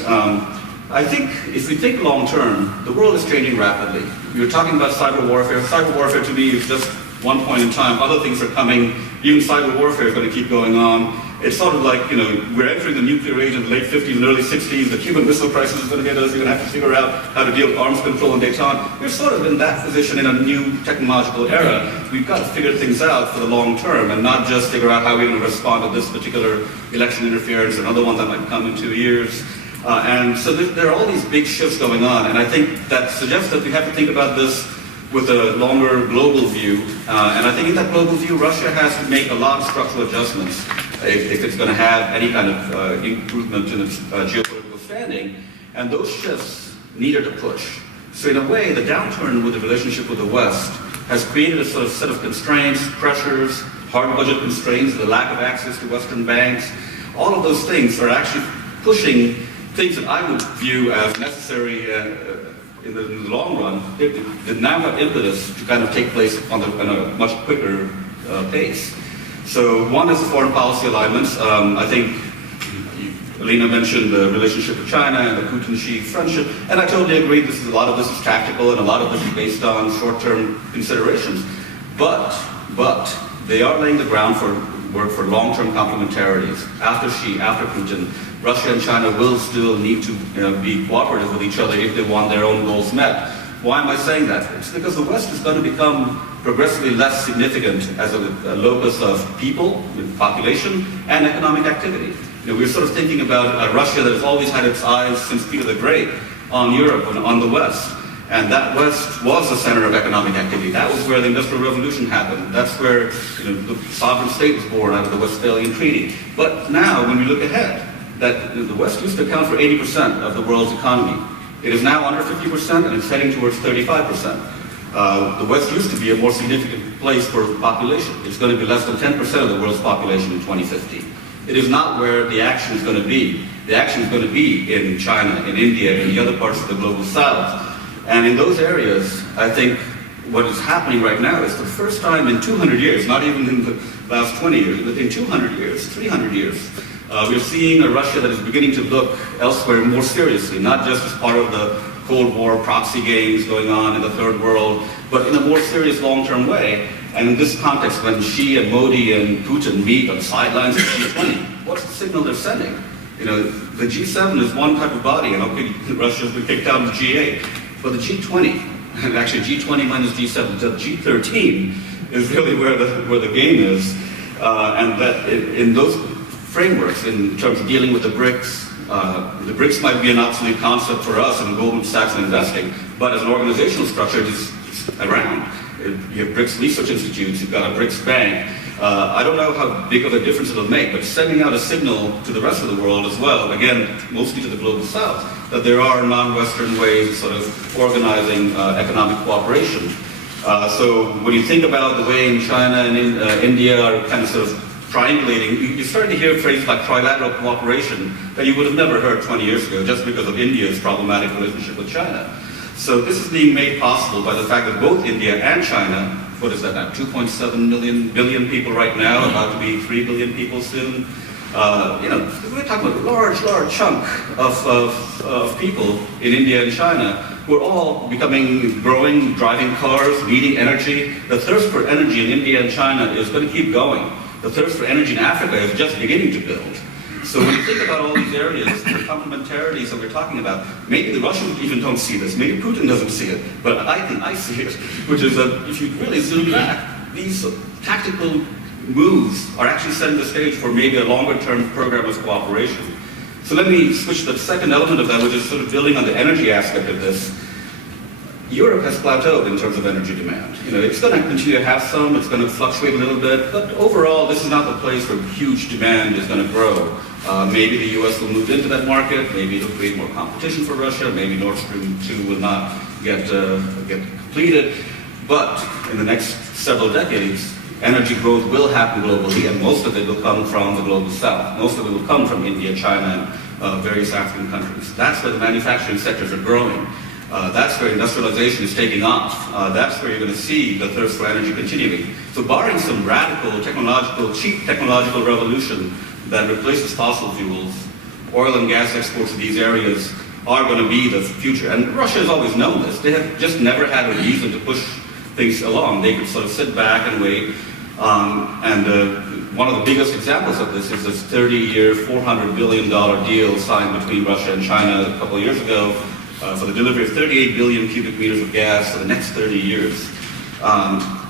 I think if we think long term, the world is changing rapidly. You're talking about cyber warfare. Cyber warfare to me is just one point in time. Other things are coming. Even cyber warfare is going to keep going on. it's sort of like, we're entering the nuclear age in the late 50s and early 60s. The Cuban Missile Crisis is going to hit us. You're going to have to figure out how to deal with arms control and détente. We're sort of in that position in a new technological era. We've got to figure things out for the long term and not just figure out how we're going to respond to this particular election interference or another one that might come in 2 years. And so there are all these big shifts going on. And I think that suggests that we have to think about this with a longer global view. And I think in that global view, Russia has to make a lot of structural adjustments if it's going to have any kind of improvement in its geopolitical standing. And those shifts needed a push. So in a way, the downturn with the relationship with the West has created a sort of set of constraints, pressures, hard budget constraints, the lack of access to Western banks. All of those things are actually pushing things that I would view as necessary in the long run. They now have impetus to kind of take place on a much quicker pace. So one is the foreign policy alignments. I think Alina mentioned the relationship with China and the Putin-Xi friendship, and I totally agree. A lot of this is tactical, and a lot of this is based on short-term considerations. But they are laying the ground for work for long-term complementarities. After Xi, after Putin, Russia and China will still need to be cooperative with each other if they want their own goals met. Why am I saying that? It's because the West is going to become progressively less significant as a locus of people, population, and economic activity. We're sort of thinking about a Russia that has always had its eyes since Peter the Great on Europe and on the West. And that West was the center of economic activity. That was where the Industrial Revolution happened. That's where the sovereign state was born out of the Westphalian Treaty. But now, when we look ahead, that the West used to account for 80% of the world's economy. It is now under 50% and it's heading towards 35%. The West used to be a more significant place for population. It's going to be less than 10% of the world's population in 2050. It is not where the action is going to be. The action is going to be in China, in India, in the other parts of the global south. And in those areas, I think what is happening right now is the first time in 200 years, not even in the last 20 years, but in 200 years, 300 years, we're seeing a Russia that is beginning to look elsewhere more seriously, not just as part of the Cold War proxy games going on in the Third World, but in a more serious long-term way. And in this context, when Xi and Modi and Putin meet on the sidelines of G20, what's the signal they're sending? The G7 is one type of body, and okay, Russia's been kicked out of the G8. But the G20, and actually G20 minus G7, the G13 is really where the game is. And that in those frameworks, in terms of dealing with the BRICS might be an obsolete concept for us in Goldman Sachs and investing, but as an organizational structure, it's around. You have BRICS research institutes, you've got a BRICS bank. I don't know how big of a difference it'll make, but sending out a signal to the rest of the world as well, again, mostly to the global south, that there are non-Western ways of sort of organizing economic cooperation. So when you think about the way in China and in India are kind of sort of triangulating, you're starting to hear phrases like trilateral cooperation that you would have never heard 20 years ago just because of India's problematic relationship with China. So this is being made possible by the fact that both India and China, what is that now, 2.7 billion people right now, about to be 3 billion people soon. We're talking about a large chunk of people in India and China who are all growing, driving cars, needing energy. The thirst for energy in India and China is going to keep going. The thirst for energy in Africa is just beginning to build. So when you think about all these areas, the complementarities that we're talking about, maybe the Russians even don't see this, maybe Putin doesn't see it, but I think I see it, which is that if you really zoom back, these tactical moves are actually setting the stage for maybe a longer-term program of cooperation. So let me switch to the second element of that, which is sort of building on the energy aspect of this. Europe has plateaued in terms of energy demand. It's going to continue to have some, it's going to fluctuate a little bit, but overall, this is not the place where huge demand is going to grow. Maybe the US will move into that market, maybe it'll create more competition for Russia, maybe Nord Stream 2 will not get completed, but in the next several decades, energy growth will happen globally, and most of it will come from the global south. Most of it will come from India, China, and various African countries. That's where the manufacturing sectors are growing. That's where industrialization is taking off. That's where you're going to see the thirst for energy continuing. So barring some radical cheap technological revolution that replaces fossil fuels, oil and gas exports to these areas are going to be the future. And Russia has always known this. They have just never had a reason to push things along. They could sort of sit back and wait. one of the biggest examples of this is this 30-year, $400 billion deal signed between Russia and China a couple of years ago for the delivery of 38 billion cubic meters of gas for the next 30 years.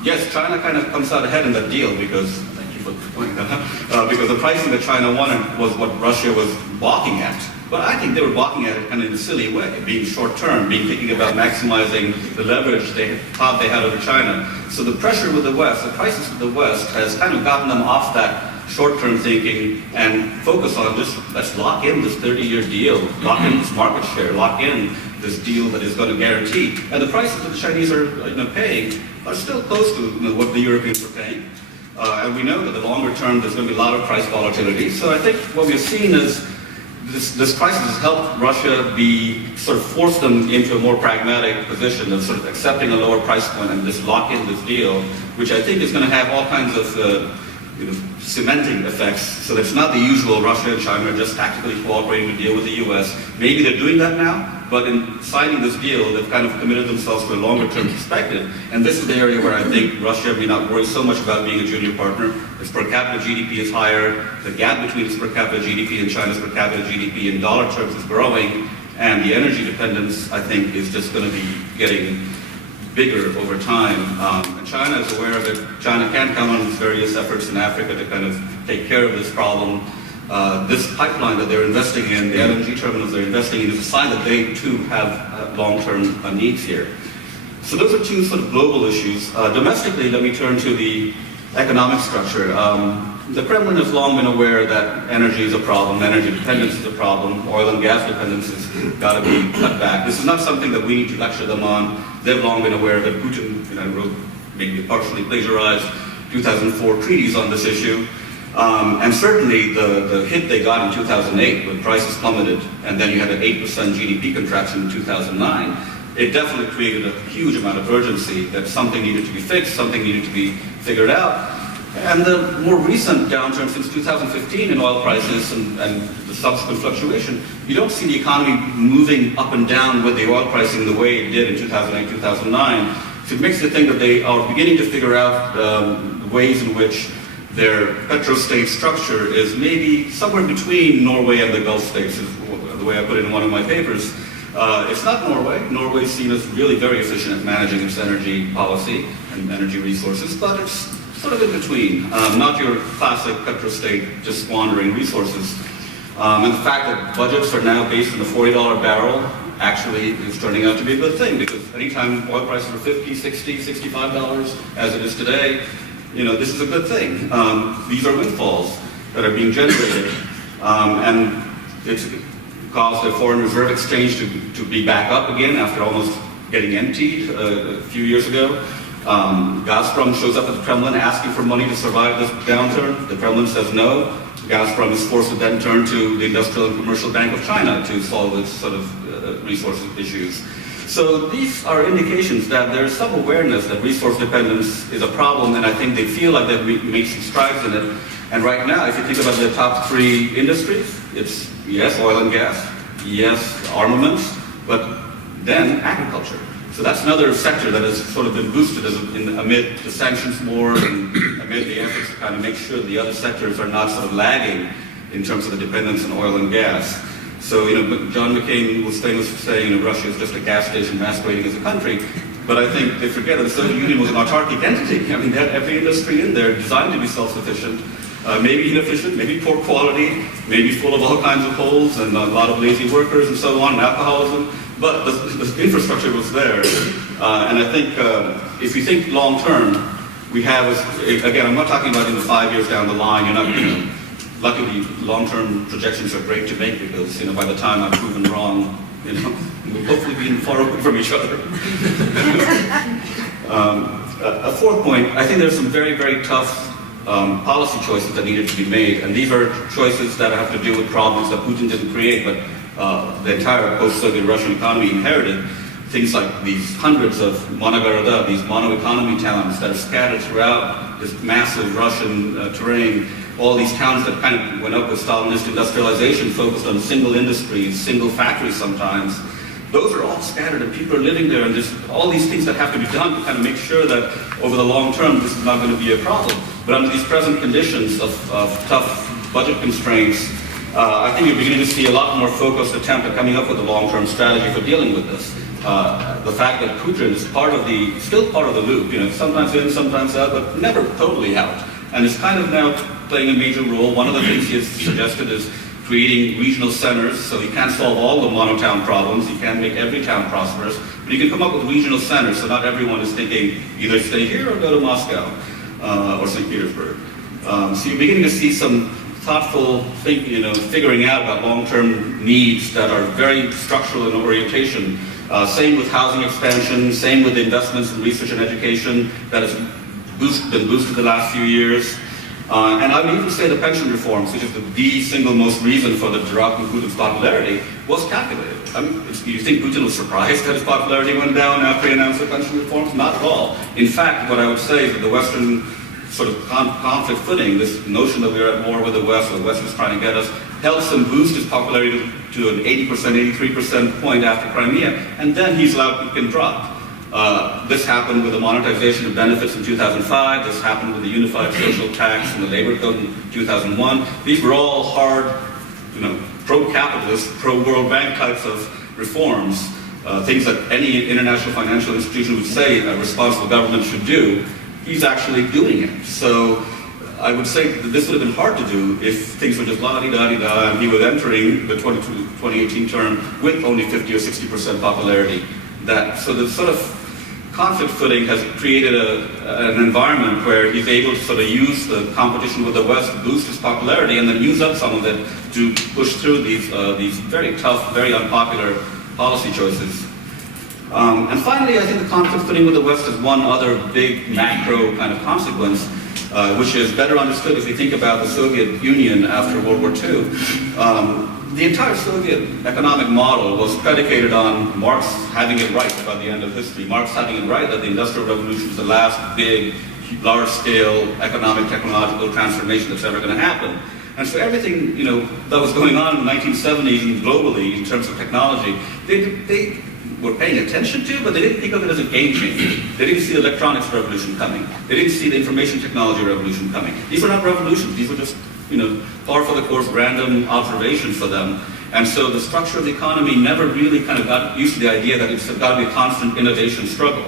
Yes, China kind of comes out ahead in that deal because, thank you for pointing that out, because the pricing that China wanted was what Russia was balking at. But I think they were balking at it kind of in a silly way, being short-term, thinking about maximizing the leverage they thought they had over China. So the pressure with the West, the crisis with the West, has kind of gotten them off that short-term thinking and focus on just, let's lock in this 30-year deal, lock in this market share, lock in this deal that is going to guarantee. And the prices that the Chinese are paying are still close to what the Europeans are paying. And we know that the longer term, there's going to be a lot of price volatility. So I think what we've seen is this crisis has helped Russia sort of force them into a more pragmatic position of sort of accepting a lower price point and just lock in this deal, which I think is going to have all kinds of cementing effects. So it's not the usual Russia and China are just tactically cooperating to deal with the U.S. Maybe they're doing that now, but in signing this deal, they've kind of committed themselves to a longer-term perspective. And this is the area where I think Russia may not worry so much about being a junior partner. Its per capita GDP is higher. The gap between its per capita GDP and China's per capita GDP in dollar terms is growing. And the energy dependence, I think, is just going to be getting bigger over time. And China is aware of it. China can count on its various efforts in Africa to kind of take care of this problem. This pipeline that they're investing in, the LNG terminals they're investing in, is a sign that they too have long-term needs here. So those are two sort of global issues. Domestically, let me turn to the economic structure. The Kremlin has long been aware that energy is a problem, energy dependence is a problem, oil and gas dependence has got to be cut back. This is not something that we need to lecture them on. They've long been aware that Putin wrote, maybe partially plagiarized, 2004 treaties on this issue. And certainly the hit they got in 2008 when prices plummeted, and then you had an 8% GDP contraction in 2009, it definitely created a huge amount of urgency that something needed to be fixed, something needed to be figured out. And the more recent downturn since 2015 in oil prices and the subsequent fluctuation, you don't see the economy moving up and down with the oil pricing the way it did in 2008, 2009. So it makes you think that they are beginning to figure out the ways in which their petrostate structure is maybe somewhere between Norway and the Gulf states, is the way I put it in one of my papers. It's not Norway. Norway is seen as really very efficient at managing its energy policy and energy resources, but it's sort of in between. Not your classic petrostate just squandering resources. And the fact that budgets are now based on the $40 barrel actually is turning out to be a good thing, because anytime oil prices are $50, $60, $65, as it is today, this is a good thing. These are windfalls that are being generated, and it's caused the foreign reserve exchange to be back up again after almost getting emptied a few years ago. Gazprom shows up at the Kremlin asking for money to survive this downturn. The Kremlin says no. Gazprom is forced to then turn to the Industrial and Commercial Bank of China to solve its sort of resource issues. So these are indications that there's some awareness that resource dependence is a problem, and I think they feel like they've made some strides in it. And right now, if you think about the top three industries, it's yes, oil and gas, yes, armaments, but then agriculture. So that's another sector that has sort of been boosted amid the sanctions war and amid the efforts to kind of make sure the other sectors are not sort of lagging in terms of the dependence on oil and gas. So, John McCain was famous for saying, Russia is just a gas station masquerading as a country. But I think they forget that the Soviet Union was an autarkic entity. I mean, they had every industry in there designed to be self-sufficient, maybe inefficient, maybe poor quality, maybe full of all kinds of holes and a lot of lazy workers and so on, and alcoholism. But the infrastructure was there. And I think if you think long term, we have, again, I'm not talking about in the 5 years down the line, you're not, luckily long-term projections are great to make because, by the time I'm proven wrong, we'll hopefully be far away from each other. A fourth point, I think there's some very, very tough policy choices that needed to be made, and these are choices that have to do with problems that Putin didn't create, but the entire post-Soviet Russian economy inherited. Things like these hundreds of monogoroda, these mono-economy towns that are scattered throughout this massive Russian terrain. All these towns that kind of went up with Stalinist industrialization focused on single industries, single factories sometimes. those are all scattered and people are living there, and there's all these things that have to be done to kind of make sure that over the long term this is not going to be a problem. But under these present conditions of tough budget constraints, I think you're beginning to see a lot more focused attempt at coming up with a long-term strategy for dealing with this. The fact that Putin is still part of the loop, sometimes in, sometimes out, but never totally out. And is kind of now playing a major role. One of the things he has suggested is creating regional centers, so he can't solve all the monotown problems, he can't make every town prosperous, but he can come up with regional centers, so not everyone is thinking either stay here or go to Moscow or St. Petersburg. So you're beginning to see some thoughtful figuring out about long-term needs that are very structural in orientation. Same with housing expansion, same with investments in research and education that has been boosted the last few years. And I would even say the pension reforms, which is the single most reason for the drop in Putin's popularity, was calculated. I mean, you think Putin was surprised that his popularity went down after he announced the pension reforms? Not at all. In fact, what I would say is that the Western sort of conflict footing, this notion that we're at war with the West, or the West is trying to get us, helps him boost his popularity to an 80%, 83% point after Crimea, and then he can drop. This happened with the monetization of benefits in 2005. This happened with the unified social tax and the labor code in 2001. These were all hard, pro-capitalist, pro-World Bank types of reforms, things that any international financial institution would say a responsible government should do. He's actually doing it. So I would say that this would have been hard to do if things were just la-di-da-di-da and he was entering the 2018 term with only 50 or 60% popularity. So the sort of conflict footing has created an environment where he's able to sort of use the competition with the West to boost his popularity and then use up some of it to push through these very tough, very unpopular policy choices. And finally, I think the conflict footing with the West is one other big macro kind of consequence, which is better understood if we think about the Soviet Union after World War II. The entire Soviet economic model was predicated on Marx having it right by the end of history. Marx having it right that the Industrial Revolution is the last big, large-scale economic, technological transformation that's ever going to happen. And so everything, that was going on in the 1970s and globally in terms of technology, they were paying attention to, but they didn't think of it as a game changer. They didn't see the electronics revolution coming. They didn't see the information technology revolution coming. These were not revolutions. These were just par for the course, random observations for them. And so the structure of the economy never really kind of got used to the idea that it's got to be a constant innovation struggle.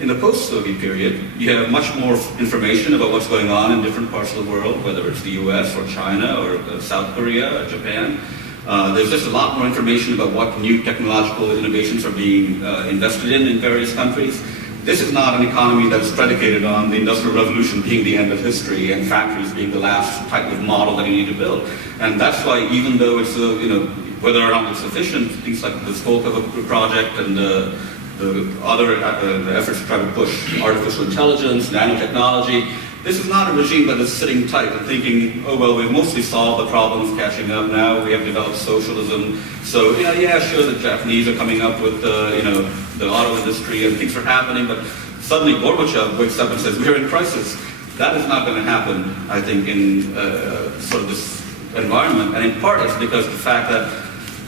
In the post-Soviet period, you have much more information about what's going on in different parts of the world, whether it's the US or China or South Korea or Japan. There's just a lot more information about what new technological innovations are being invested in various countries. This is not an economy that is predicated on the Industrial Revolution being the end of history and factories being the last type of model that you need to build. And that's why even though it's, whether or not it's sufficient, things like the Skolkovo project and the other efforts to try to push artificial intelligence, nanotechnology, this is not a regime that is sitting tight and thinking, oh, well, we've mostly solved the problems catching up now, we have developed socialism. So, yeah, sure, the Japanese are coming up with, the auto industry and things are happening, but suddenly Gorbachev wakes up and says, we're in crisis. That is not going to happen, I think, in sort of this environment. And in part, it's because the fact that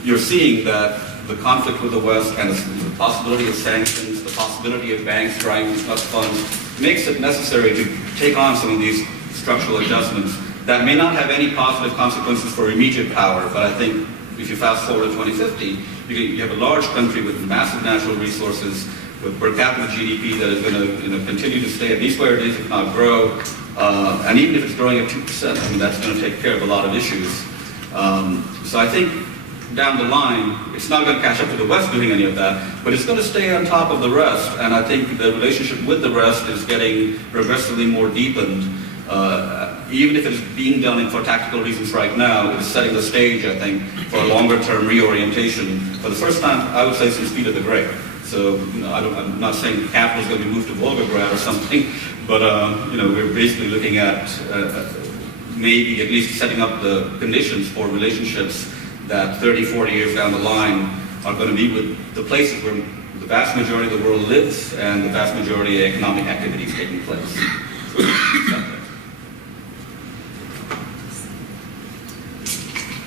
you're seeing that the conflict with the West and the possibility of sanctions, the possibility of banks drying up funds, makes it necessary to take on some of these structural adjustments that may not have any positive consequences for immediate power, but I think if you fast forward to 2050, you have a large country with massive natural resources, with per capita GDP that is going to continue to stay at least where it is, if not grow, and even if it's growing at 2%, I mean, that's going to take care of a lot of issues. So I think down the line, it's not going to catch up to the West doing any of that, but it's going to stay on top of the rest, and I think the relationship with the rest is getting progressively more deepened. Even if it is being done for tactical reasons right now, it is setting the stage, I think, for a longer-term reorientation. For the first time, I would say, since Peter the Great. So, I'm not saying the capital is going to be moved to Volgograd or something, but, we're basically looking at maybe at least setting up the conditions for relationships that 30, 40 years down the line are going to be with the places where the vast majority of the world lives and the vast majority of economic activity is taking place.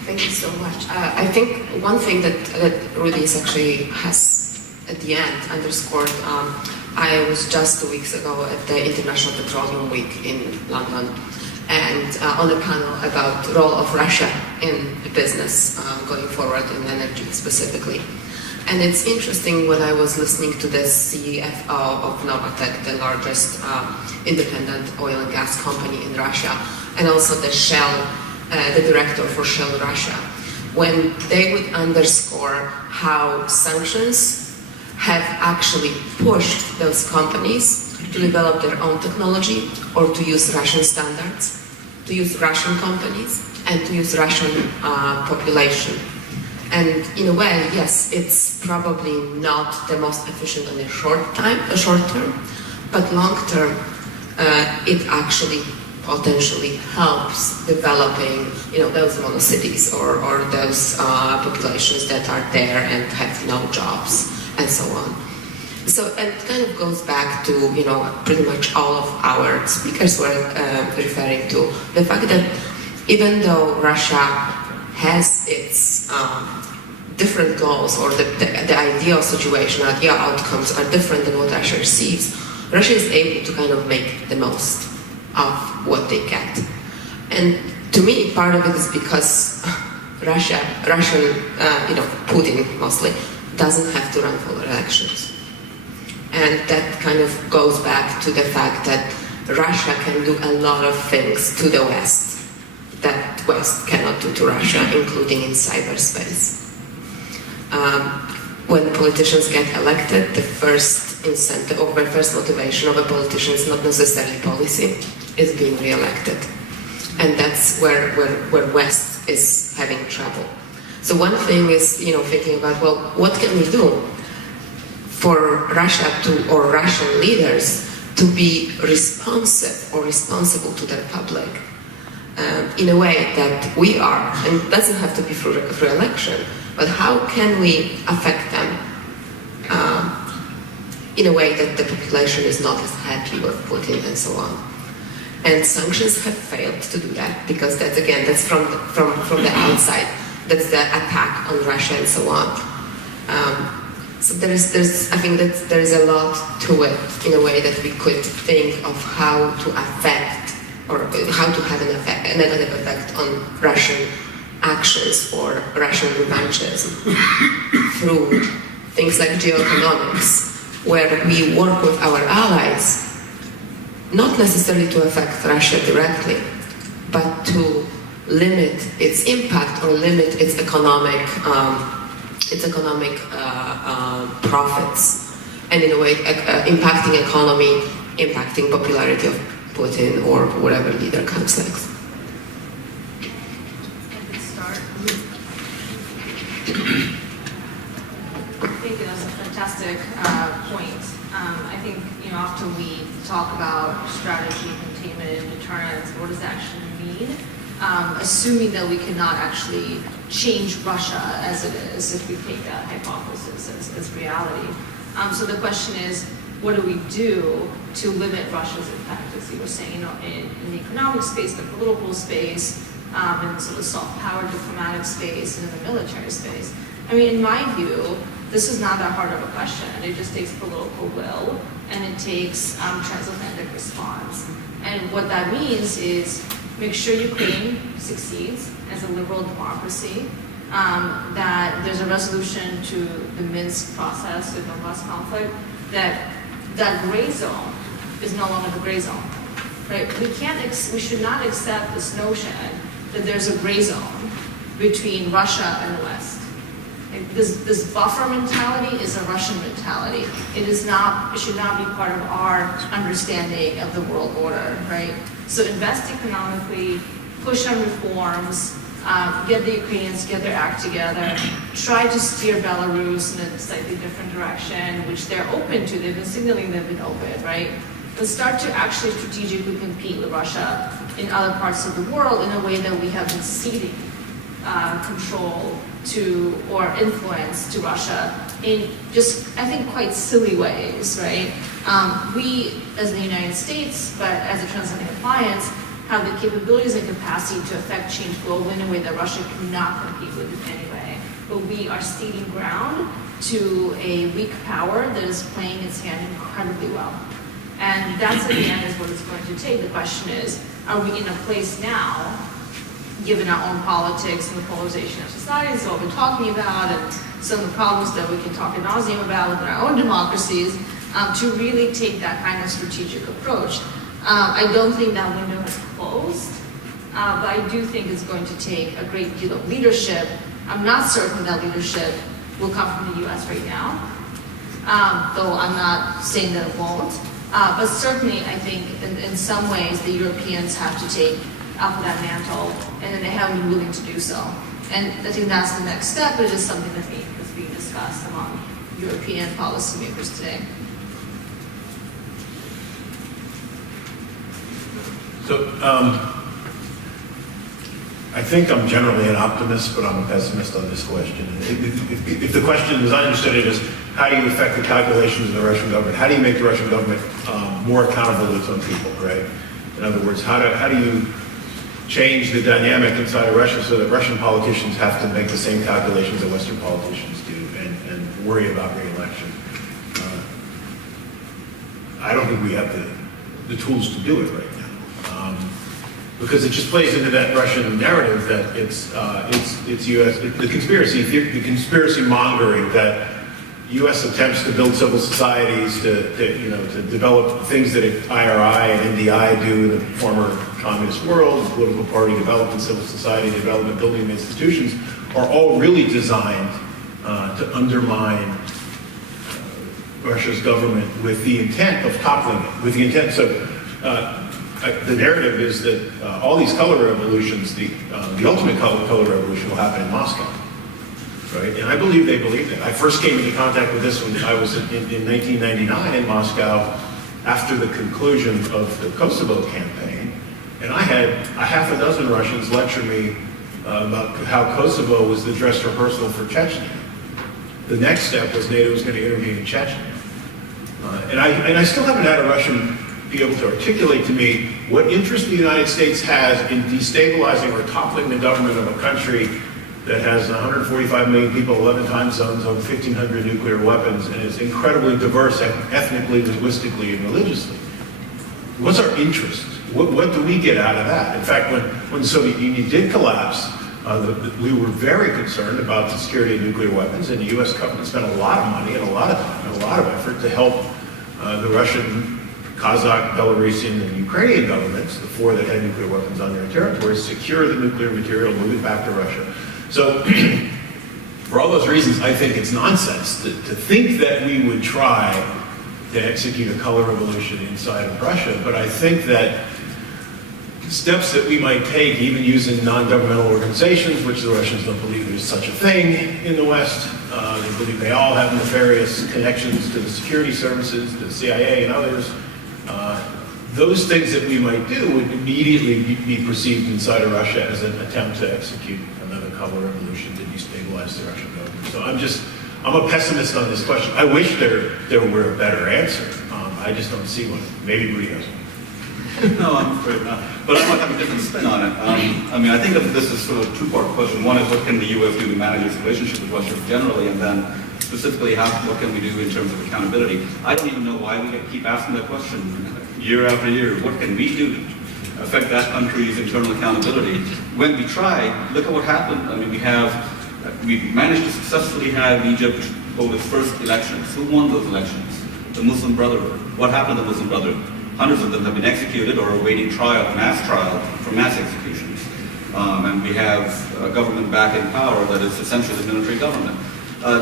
Thank you so much. I think one thing that really is actually has at the end underscored. I was just 2 weeks ago at the International Petroleum Week in London, and on a panel about the role of Russia in business going forward in energy specifically. And it's interesting when I was listening to the CFO of Novatek, the largest independent oil and gas company in Russia, and also the Shell, the director for Shell Russia, when they would underscore how sanctions have actually pushed those companies to develop their own technology or to use Russian standards, to use Russian companies, and to use Russian population. And in a way, yes, it's probably not the most efficient in a short term, but long term, it actually potentially helps developing, those monocities or those populations that are there and have no jobs and so on. So it kind of goes back to, pretty much all of our speakers were referring to the fact that even though Russia has its different goals or the ideal situation, ideal outcomes are different than what Russia receives, Russia is able to kind of make the most of what they get. And to me, part of it is because Russian, Putin mostly, doesn't have to run for elections. And that kind of goes back to the fact that Russia can do a lot of things to the West that West cannot do to Russia, including in cyberspace. When politicians get elected, the first incentive or the first motivation of a politician is not necessarily policy, it's being re-elected. And that's where West is having trouble. So one thing is, thinking about, well, what can we do for Russia or Russian leaders to be responsive or responsible to their public in a way that we are, and it doesn't have to be through election, but how can we affect them in a way that the population is not as happy with Putin and so on. And sanctions have failed to do that because that's from the outside. That's the attack on Russia and so on. So I think that there is a lot to it in a way that we could think of how to affect or how to have a negative effect on Russian actions or Russian revanchism through things like geoeconomics, where we work with our allies, not necessarily to affect Russia directly, but to limit its impact or limit its economic profits, and in a way impacting economy, impacting popularity of Putin or whatever leader comes next. I think that's a fantastic point. I think, often we talk about strategy, containment, and deterrence. What does that actually mean? Assuming that we cannot actually change Russia as it is if we take that hypothesis as reality. So the question is, what do we do to limit Russia's impact, as you were saying, in the economic space, the political space, in sort of soft power diplomatic space, and in the military space? I mean, in my view, this is not that hard of a question. It just takes political will, and it takes transatlantic response. And what that means is make sure Ukraine succeeds as a liberal democracy, that there's a resolution to the Minsk process, the Donbass conflict, that gray zone is no longer the gray zone, right? We should not accept this notion that there's a gray zone between Russia and the West. Like this buffer mentality is a Russian mentality. It should not be part of our understanding of the world order, right? So invest economically, push on reforms, get the Ukrainians to get their act together, try to steer Belarus in a slightly different direction, which they're open to. They've been signaling they've been open, right? But start to actually strategically compete with Russia in other parts of the world in a way that we have been ceding control to or influence to Russia in just, I think, quite silly ways, right? We, as the United States, but as a transatlantic alliance, have the capabilities and capacity to affect change globally in a way that Russia cannot compete with in any way. But we are ceding ground to a weak power that is playing its hand incredibly well. And that's at the end is what it's going to take. The question is, are we in a place now, given our own politics and the polarization of society, so what we're talking about, and some of the problems that we can talk ad nauseum about within our own democracies, to really take that kind of strategic approach. I don't think that window has closed, but I do think it's going to take a great deal of leadership. I'm not certain that leadership will come from the US right now, though I'm not saying that it won't. But certainly, I think in some ways, the Europeans have to take up that mantle, and then they haven't been willing to do so. And I think that's the next step, but it is something that is being discussed among European policymakers today. So, I think I'm generally an optimist, but I'm a pessimist on this question. If the question, as I understood it, is how do you affect the calculations of the Russian government? How do you make the Russian government more accountable to its own people, right? In other words, how do you change the dynamic inside of Russia so that Russian politicians have to make the same calculations that Western politicians do and worry about re-election? I don't think we have the tools to do it right now. Because it just plays into that Russian narrative that it's U.S. the conspiracy mongering that U.S. attempts to build civil societies to develop things that IRI and NDI do in the former communist world, political party development, civil society development, building of institutions, are all really designed to undermine Russia's government with the intent of toppling it, with the intent. So the narrative is that all these color revolutions, the ultimate color revolution will happen in Moscow, right? And I believe they believe that. I first came into contact with this when I was in 1999 in Moscow after the conclusion of the Kosovo campaign, and I had a half a dozen Russians lecture me about how Kosovo was the dress rehearsal for Chechnya. The next step was NATO was going to intervene in Chechnya. And I still haven't had a Russian be able to articulate to me what interest the United States has in destabilizing or toppling the government of a country that has 145 million people, 11 time zones, over 1,500 nuclear weapons, and is incredibly diverse ethnically, linguistically, and religiously. What's our interest? What do we get out of that? In fact, when the Soviet Union did collapse, we were very concerned about the security of nuclear weapons, and the U.S. government spent a lot of money and a lot of time and a lot of effort to help the Russian, Kazakh, Belarusian, and Ukrainian governments, the four that had nuclear weapons on their territories, secure the nuclear material, move it back to Russia. So, for all those reasons, I think it's nonsense to think that we would try to execute a color revolution inside of Russia, but I think that steps that we might take, even using non-governmental organizations, which the Russians don't believe there's such a thing in the West. They believe they all have nefarious connections to the security services, the CIA and others. Those things that we might do would immediately be perceived inside of Russia as an attempt to execute another color revolution to destabilize the Russian government. So I'm a pessimist on this question. I wish there were a better answer. I just don't see one. Maybe Rudy has one. No, I'm afraid not. But I might have a different spin on it. I think of this as sort of a two-part question. One is what can the U.S. do to manage its relationship with Russia generally, and then specifically what can we do in terms of accountability. I don't even know why we keep asking that question year after year. What can we do to affect that country's internal accountability? When we try, look at what happened. I mean, we managed to successfully have Egypt hold its first elections. Who won those elections? The Muslim Brotherhood. What happened to the Muslim Brotherhood? Hundreds of them have been executed or are awaiting mass trial for mass executions. And we have a government back in power that is essentially the military government.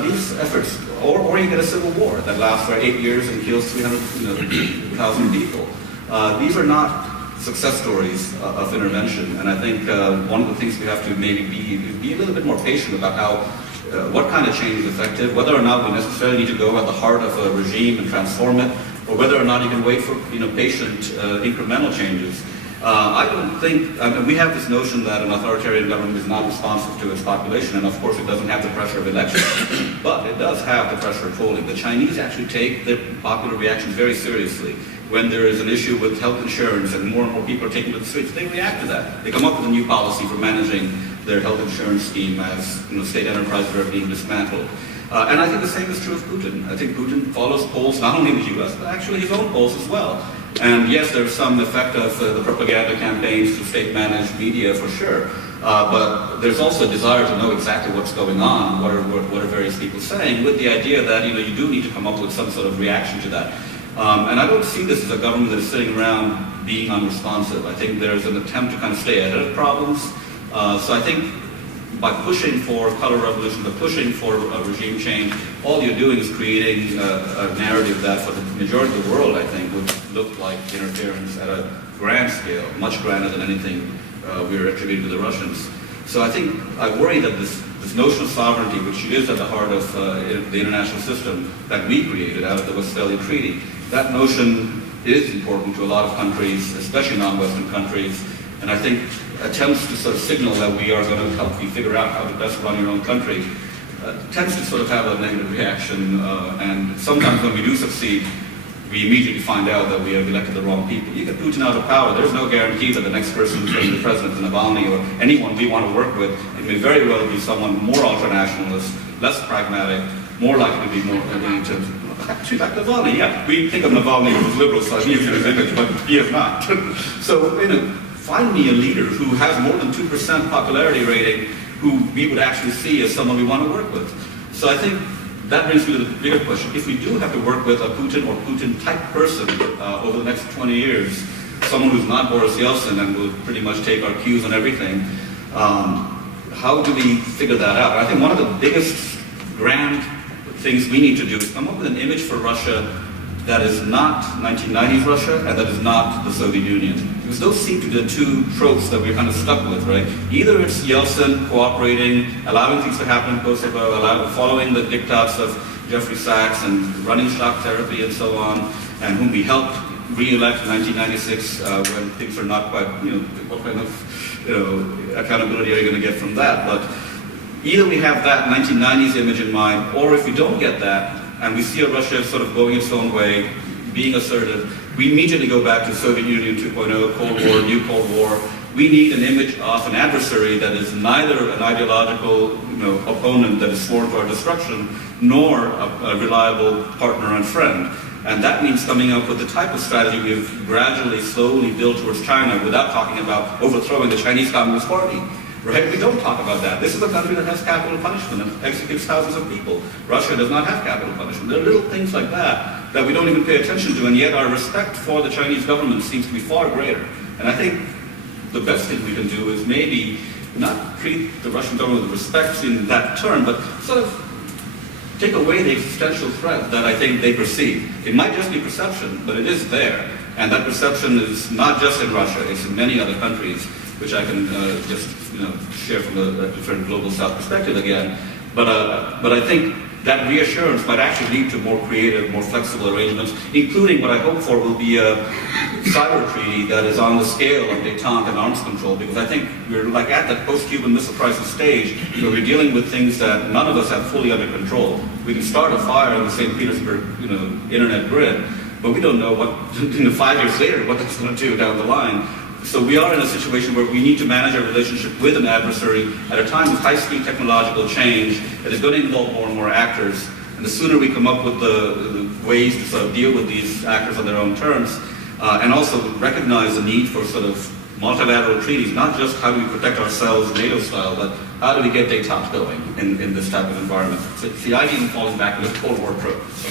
These efforts, or you get a civil war that lasts for 8 years and kills 300,000 people. These are not success stories of intervention. And I think one of the things we have to maybe be a little bit more patient about what kind of change is effective, whether or not we necessarily need to go at the heart of a regime and transform it, or whether or not you can wait for patient incremental changes. I don't think, I mean, we have this notion that an authoritarian government is not responsive to its population, and of course it doesn't have the pressure of elections, but it does have the pressure of polling. The Chinese actually take their popular reactions very seriously. When there is an issue with health insurance and more people are taking to the streets, they react to that. They come up with a new policy for managing their health insurance scheme as state enterprises are being dismantled. And I think the same is true of Putin. I think Putin follows polls, not only in the US, but actually his own polls as well. And yes, there's some effect of the propaganda campaigns to state-managed media for sure. But there's also a desire to know exactly what's going on, what are various people saying, with the idea that you do need to come up with some sort of reaction to that. And I don't see this as a government that is sitting around being unresponsive. I think there's an attempt to kind of stay ahead of problems. So I think by pushing for color revolution, by pushing for regime change, all you're doing is creating a narrative that for the majority of the world, I think, would look like interference at a grand scale, much grander than anything we were attributing to the Russians. So I think I worry that this notion of sovereignty, which is at the heart of the international system that we created out of the Westphalian Treaty, that notion is important to a lot of countries, especially non-Western countries. And I think attempts to sort of signal that we are going to help you figure out how to best run your own country tends to sort of have a negative reaction. And sometimes when we do succeed, we immediately find out that we have elected the wrong people. You get Putin out of power. There's no guarantee that the next person who's going to be president is Navalny or anyone we want to work with. It may very well be someone more ultranationalist, less pragmatic, more likely to be more in terms of, actually like Navalny, yeah. We think of Navalny as liberal, so he is in his image, but he is not. So, find me a leader who has more than 2% popularity rating who we would actually see as someone we want to work with. So I think that brings me to the bigger question. If we do have to work with a Putin or Putin-type person over the next 20 years, someone who's not Boris Yeltsin and will pretty much take our cues on everything, how do we figure that out? I think one of the biggest grand things we need to do is come up with an image for Russia that is not 1990s Russia and that is not the Soviet Union. Because those seem to be the two tropes that we're kind of stuck with, right? Either it's Yeltsin cooperating, allowing things to happen in Kosovo, following the diktats of Jeffrey Sachs and running shock therapy and so on, and whom we helped re-elect in 1996 when things are not quite, what kind of accountability are you going to get from that? But either we have that 1990s image in mind, or if we don't get that, and we see a Russia sort of going its own way, being assertive, we immediately go back to Soviet Union 2.0, Cold War, new Cold War. We need an image of an adversary that is neither an ideological opponent that is sworn to our destruction, nor a reliable partner and friend. And that means coming up with the type of strategy we've gradually, slowly built towards China without talking about overthrowing the Chinese Communist Party. Right? We don't talk about that. This is a country that has capital punishment and executes thousands of people. Russia does not have capital punishment. There are little things like that that we don't even pay attention to, and yet our respect for the Chinese government seems to be far greater. And I think the best thing we can do is maybe not treat the Russian government with respect in that term, but sort of take away the existential threat that I think they perceive. It might just be perception, but it is there. And that perception is not just in Russia, it's in many other countries, which I can just share from a different global south perspective again. But I think that reassurance might actually lead to more creative, more flexible arrangements, including what I hope for will be a cyber treaty that is on the scale of détente and arms control, because I think we're like at that post-Cuban Missile Crisis stage where we're dealing with things that none of us have fully under control. We can start a fire on the St. Petersburg internet grid, but we don't know what 5 years later what that's going to do down the line. So we are in a situation where we need to manage our relationship with an adversary at a time of high-speed technological change that is going to involve more and more actors. And the sooner we come up with the ways to sort of deal with these actors on their own terms, and also recognize the need for sort of multilateral treaties, not just how do we protect ourselves NATO style, but how do we get détente going in this type of environment. So it's the idea of falling back into the Cold War trope. So.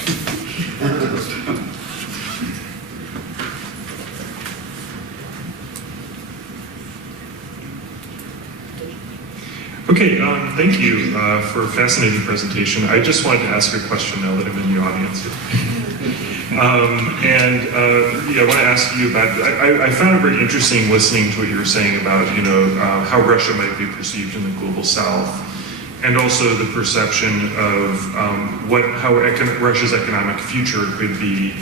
Okay, thank you for a fascinating presentation. I just wanted to ask a question now that I'm in the audience here. I want to ask you about, I found it very interesting listening to what you were saying about, how Russia might be perceived in the global south, and also the perception of how Russia's economic future could be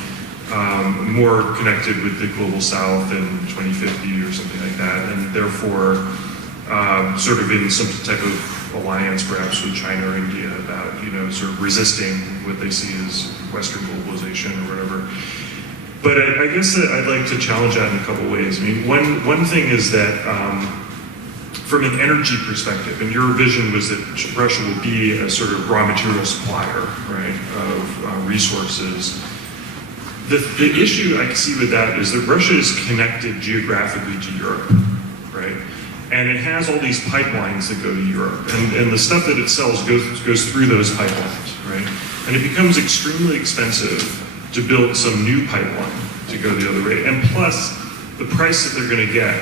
more connected with the global south in 2050 or something like that, and therefore sort of in some type of alliance perhaps with China or India about, sort of resisting what they see as Western globalization or whatever. But I guess that I'd like to challenge that in a couple ways. I mean, one thing is that from an energy perspective, and your vision was that Russia will be a sort of raw material supplier, right, of resources. The issue I can see with that is that Russia is connected geographically to Europe, right? And it has all these pipelines that go to Europe, and the stuff that it sells goes through those pipelines, right? And it becomes extremely expensive to build some new pipeline to go the other way. And plus, the price that they're going to get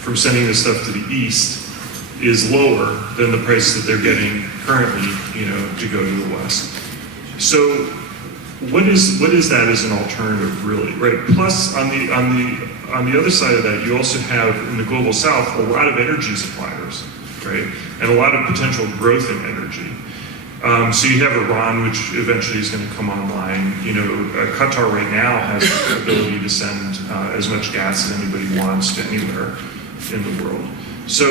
from sending this stuff to the east is lower than the price that they're getting currently, to go to the west. So what is that as an alternative, really, right? Plus, on the other side of that, you also have in the global south a lot of energy suppliers, right, and a lot of potential growth in energy. So you have Iran, which eventually is going to come online. Qatar right now has the ability to send as much gas as anybody wants to anywhere in the world. So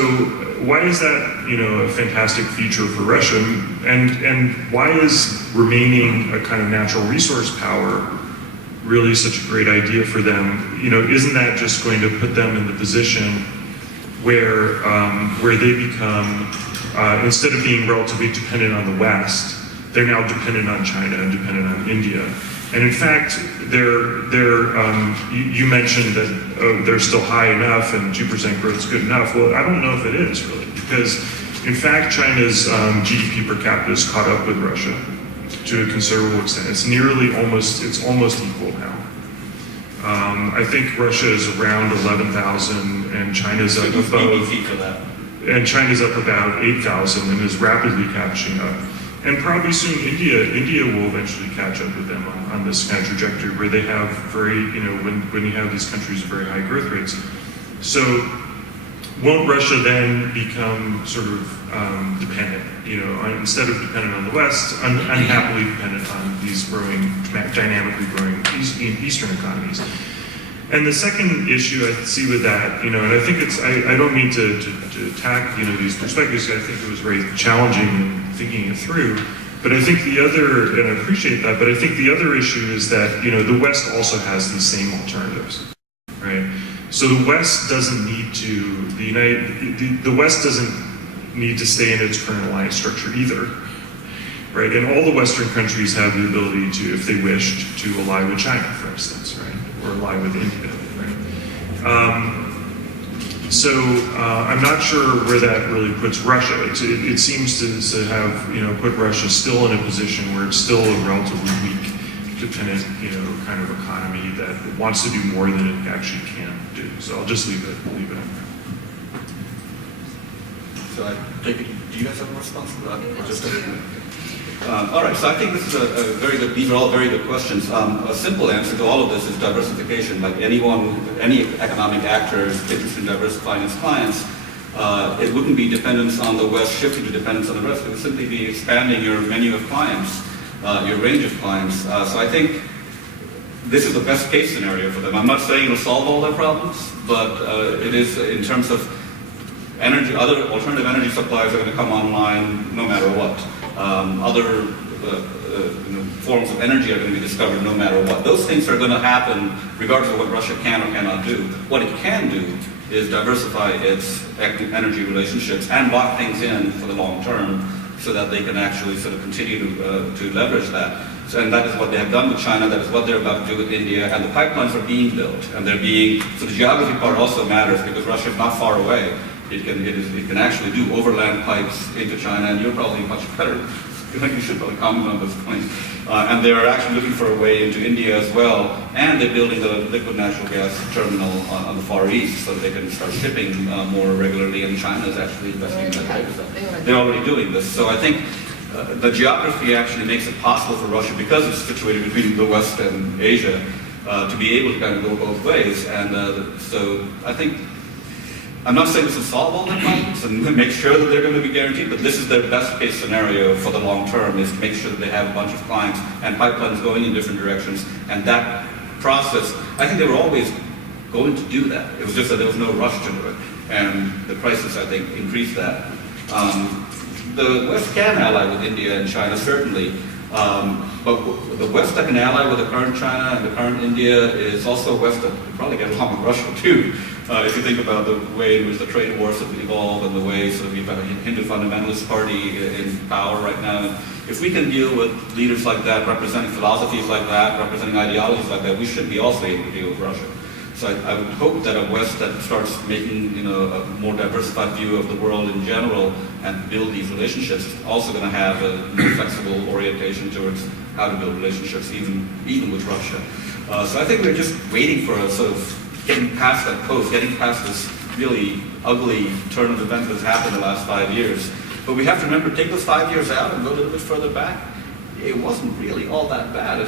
why is that, a fantastic feature for Russia? And why is remaining a kind of natural resource power really such a great idea for them? Isn't that just going to put them in the position where they become, instead of being relatively dependent on the West, they're now dependent on China and dependent on India. And in fact, you mentioned that they're still high enough and 2% growth is good enough. Well, I don't know if it is really, because in fact, China's GDP per capita is caught up with Russia to a considerable extent. It's almost equal now. I think Russia is around 11,000 and China's up about, and China's up about 8,000 and is rapidly catching up. And probably soon India will eventually catch up with them on this kind of trajectory where they have very, when you have these countries with very high growth rates. So won't Russia then become sort of dependent, instead of dependent on the West, unhappily dependent on these dynamically growing Eastern economies? And the second issue I see with that, and I think I don't mean to attack, these perspectives. I think it was very challenging in thinking it through. But I think and I appreciate that, but I think the other issue is that, the West also has these same alternatives, right? So the West doesn't need to, the West doesn't need to stay in its current alliance structure either, right? And all the Western countries have the ability to, if they wished, to ally with China, for instance, right? Or ally with India, right? So I'm not sure where that really puts Russia. It seems to have, put Russia still in a position where it's still a relatively weak, dependent, kind of economy that wants to do more than it actually can do. So I'll just leave it at that. So I take it, do you guys have a response to that? Or just all right, so I think this is a very good, these are all very good questions. A simple answer to all of this is diversification. Like any economic actor is interested in diversifying its clients, it wouldn't be dependence on the West shifting to dependence on the West. It would simply be expanding your menu of clients, your range of clients. So I think this is the best case scenario for them. I'm not saying it'll solve all their problems, but it is in terms of energy, other alternative energy supplies are going to come online no matter what. Other forms of energy are going to be discovered no matter what. Those things are going to happen regardless of what Russia can or cannot do. What it can do is diversify its energy relationships and lock things in for the long term so that they can actually sort of continue to leverage that. So, and that is what they have done with China, that is what they're about to do with India, and the pipelines are being built, and they're being, so the geography part also matters because Russia is not far away. It can actually do overland pipes into China, and you're probably much better. I think you should probably comment on this point. And they're actually looking for a way into India as well, and they're building the liquid natural gas terminal on the Far East so that they can start shipping more regularly, and China is actually investing in that. They're already doing this. So I think the geography actually makes it possible for Russia, because it's situated between the West and Asia, to be able to kind of go both ways. And so I think, I'm not saying this will solve all their problems and make sure that they're going to be guaranteed, but this is their best case scenario for the long term, is to make sure that they have a bunch of clients and pipelines going in different directions, and that process. I think they were always going to do that. It was just that there was no rush to do it. And the crisis, I think, increased that. The West can ally with India and China, certainly. But the West that can ally with the current China and the current India is also a West that can probably get along with Russia, too. If you think about the way in which the trade wars have evolved and the way sort of we've got a Hindu fundamentalist party in power right now. If we can deal with leaders like that, representing philosophies like that, representing ideologies like that, we should be also able to deal with Russia. So I would hope that a West that starts making a more diversified view of the world in general and build these relationships is also going to have a more flexible orientation towards how to build relationships, even with Russia. So I think we're just waiting for a sort of getting past that post, getting past this really ugly turn of events that's happened in the last 5 years. But we have to remember, take those 5 years out and go a little bit further back. It wasn't really all that bad.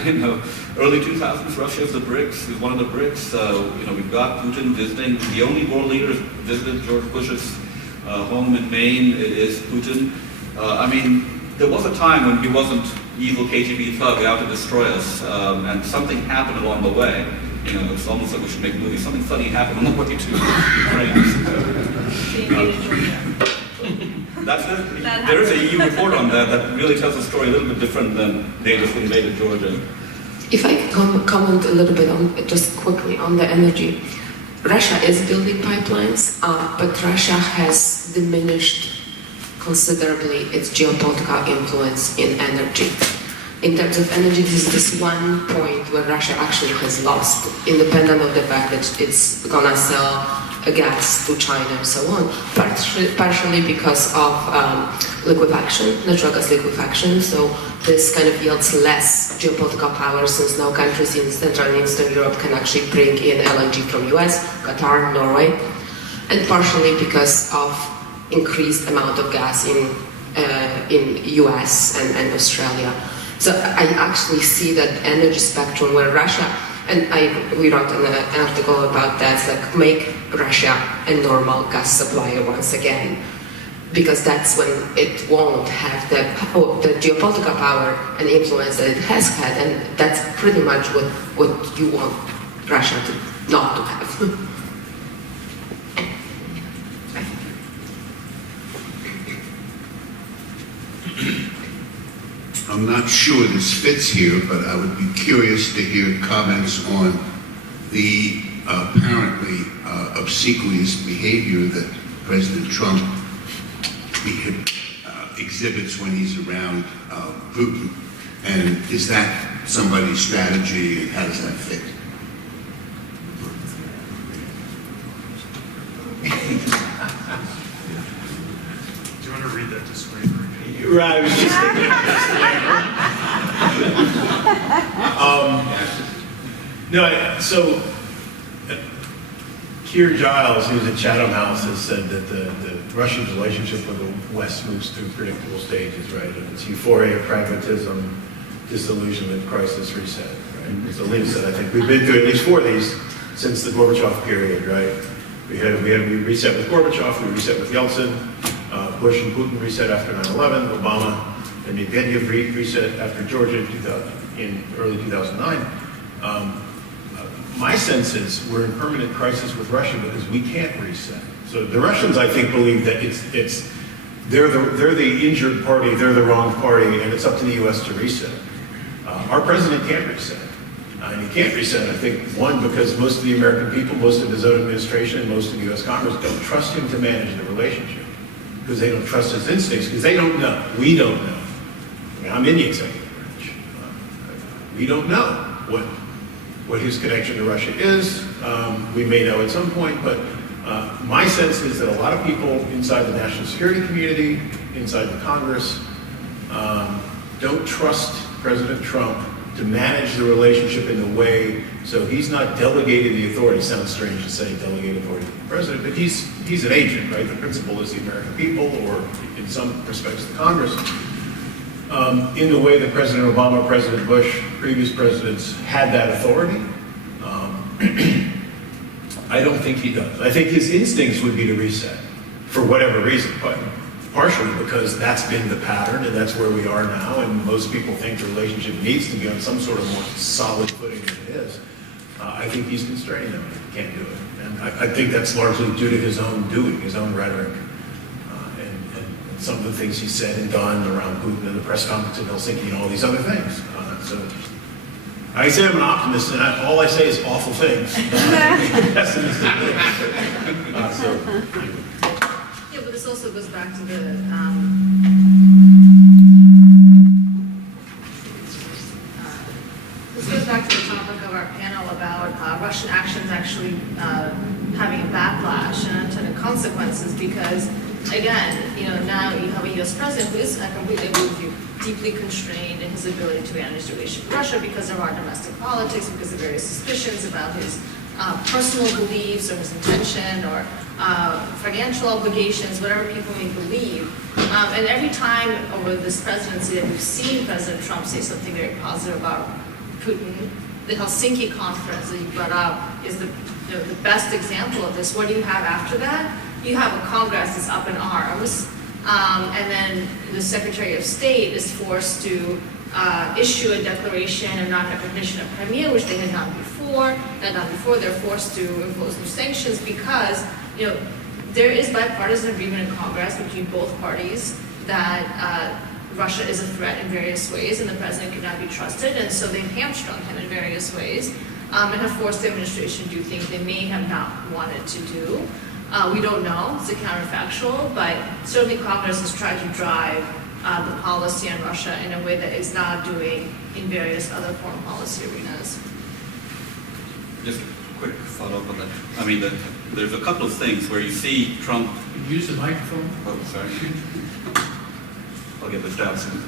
Early 2000s, Russia is the BRICS, is one of the BRICS. We've got Putin visiting. The only world leader visited George Bush's home in Maine is Putin. There was a time when he wasn't evil KGB thug out to destroy us, and something happened along the way. It's almost like we should make a movie. Something funny happened on the way to Ukraine. There is a EU report on that really tells a story a little bit different than they just invaded Georgia. If I could comment a little bit on, just quickly on the energy. Russia is building pipelines, but Russia has diminished considerably its geopolitical influence in energy. In terms of energy, this is this one point where Russia actually has lost, independent of the fact that it's gonna sell gas to China and so on, partially because of liquefaction, natural gas liquefaction. So this kind of yields less geopolitical power, since now countries in Central and Eastern Europe can actually bring in LNG from US, Qatar, Norway, and partially because of increased amount of gas in US and Australia. So I actually see that energy spectrum where Russia, and we wrote an article about that, like make Russia a normal gas supplier once again, because that's when it won't have the geopolitical power and influence that it has had, and that's pretty much what you want Russia to not to have. I'm not sure this fits here, but I would be curious to hear comments on the apparently obsequious behavior that President Trump exhibits when he's around Putin. And is that somebody's strategy, and how does that fit? Do you want to read that disclaimer? Right, I was just thinking of disclaimer. Keir Giles, who's at Chatham House, has said that the Russian relationship with the West moves through predictable stages, right? And it's euphoria, pragmatism, disillusionment, crisis, reset, right? So Lena said, I think we've been through at least 4 of these since the Gorbachev period, right? We reset with Gorbachev, we reset with Yeltsin, Bush and Putin reset after 9/11, Obama and Medvedev reset after Georgia in early 2009. My sense is we're in permanent crisis with Russia because we can't reset. So the Russians, I think, believe that they're the injured party, they're the wrong party, and it's up to the U.S. to reset. Our president can't reset. And he can't reset, I think, one, because most of the American people, most of his own administration, and most of the U.S. Congress don't trust him to manage the relationship, because they don't trust his instincts, because they don't know. We don't know. I mean, I'm in the executive branch. We don't know what his connection to Russia is. We may know at some point, but my sense is that a lot of people inside the national security community, inside the Congress, don't trust President Trump to manage the relationship in the way, so he's not delegating the authority. It sounds strange to say delegate authority to the president, but he's an agent, right? The principal is the American people, or in some respects the Congress. In the way that President Obama, President Bush, previous presidents had that authority, I don't think he does. I think his instincts would be to reset, for whatever reason, but partially because that's been the pattern and that's where we are now, and most people think the relationship needs to be on some sort of more solid footing than it is. I think he's constraining them. He can't do it. And I think that's largely due to his own doing, his own rhetoric. And some of the things he said and done around Putin and the press conference in Helsinki and all these other things. So I say I'm an optimist, and all I say is awful things. Pessimistic things. Yeah, but this also goes back to the, this goes back to the topic of our panel about Russian actions actually having a backlash and unintended consequences, because again, now you have a U.S. president who is, I completely agree with you, deeply constrained in his ability to manage the relationship with Russia because of our domestic politics, because of various suspicions about his personal beliefs or his intention or financial obligations, whatever people may believe. And every time over this presidency that we've seen President Trump say something very positive about Putin, the Helsinki conference that you brought up is the best example of this. What do you have after that? You have a Congress that's up in arms, and then the Secretary of State is forced to issue a declaration of non-recognition of Crimea, which they had done before. They're forced to impose new sanctions because, there is bipartisan agreement in Congress between both parties that Russia is a threat in various ways, and the president cannot be trusted, and so they've hamstrung him in various ways, and have forced the administration to do things they may have not wanted to do. We don't know, it's a counterfactual, but certainly Congress has tried to drive the policy on Russia in a way that it's not doing in various other foreign policy arenas. Just a quick follow-up on that. I mean, there's a couple of things where you see Trump... Use the microphone. Oh, sorry. I'll get this down soon.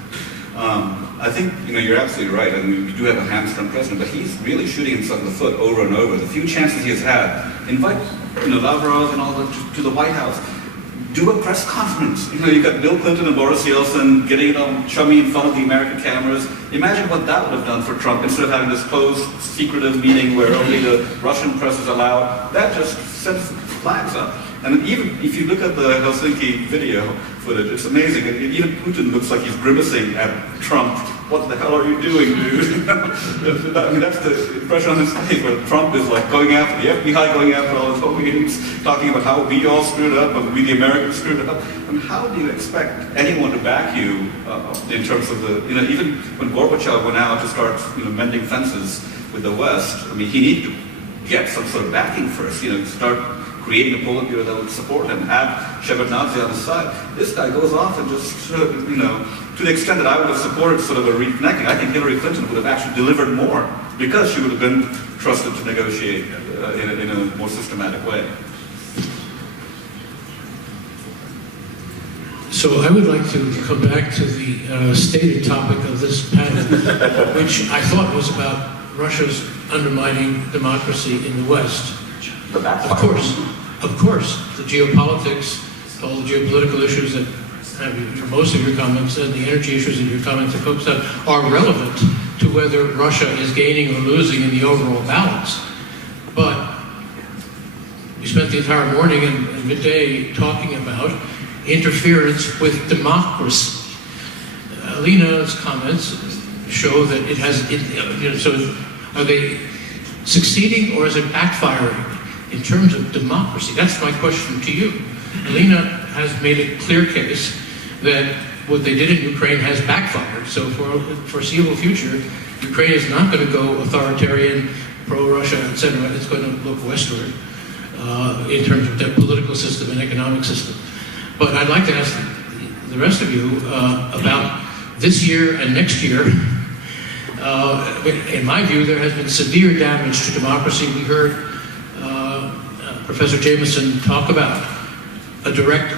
I think, you're absolutely right. I mean, we do have a hamstrung president, but he's really shooting himself in the foot over and over. The few chances he has had, invite, Lavrov and all that to the White House. Do a press conference. You've got Bill Clinton and Boris Yeltsin getting it on chummy in front of the American cameras. Imagine what that would have done for Trump instead of having this closed, secretive meeting where only the Russian press is allowed. That just sets flags up. And even if you look at the Helsinki video footage, it's amazing. Even Putin looks like he's grimacing at Trump. What the hell are you doing, dude? I mean, that's the impression on his face, where Trump is like going after the FBI, going after all his meetings, talking about how we all screwed up and we the Americans screwed up. I mean, how do you expect anyone to back you in terms of the, even when Gorbachev went out to start, mending fences with the West, I mean, he needed to get some sort of backing first, start creating a Politburo that would support him, have Shevardnadze on his side. This guy goes off and just, to the extent that I would have supported sort of a reconnecting, I think Hillary Clinton would have actually delivered more because she would have been trusted to negotiate in a more systematic way. So I would like to come back to the stated topic of this panel, which I thought was about Russia's undermining democracy in the West. Of course, the geopolitics, all the geopolitical issues that have most of your comments and the energy issues that your comments have focused on are relevant to whether Russia is gaining or losing in the overall balance. But we spent the entire morning and midday talking about interference with democracy. Alina's comments show that it has, so are they succeeding or is it backfiring in terms of democracy? That's my question to you. Alina has made a clear case that what they did in Ukraine has backfired. So for the foreseeable future, Ukraine is not going to go authoritarian, pro-Russia, etc. It's going to look westward in terms of their political system and economic system. But I'd like to ask the rest of you about this year and next year. In my view, there has been severe damage to democracy. We heard Professor Jameson talk about a direct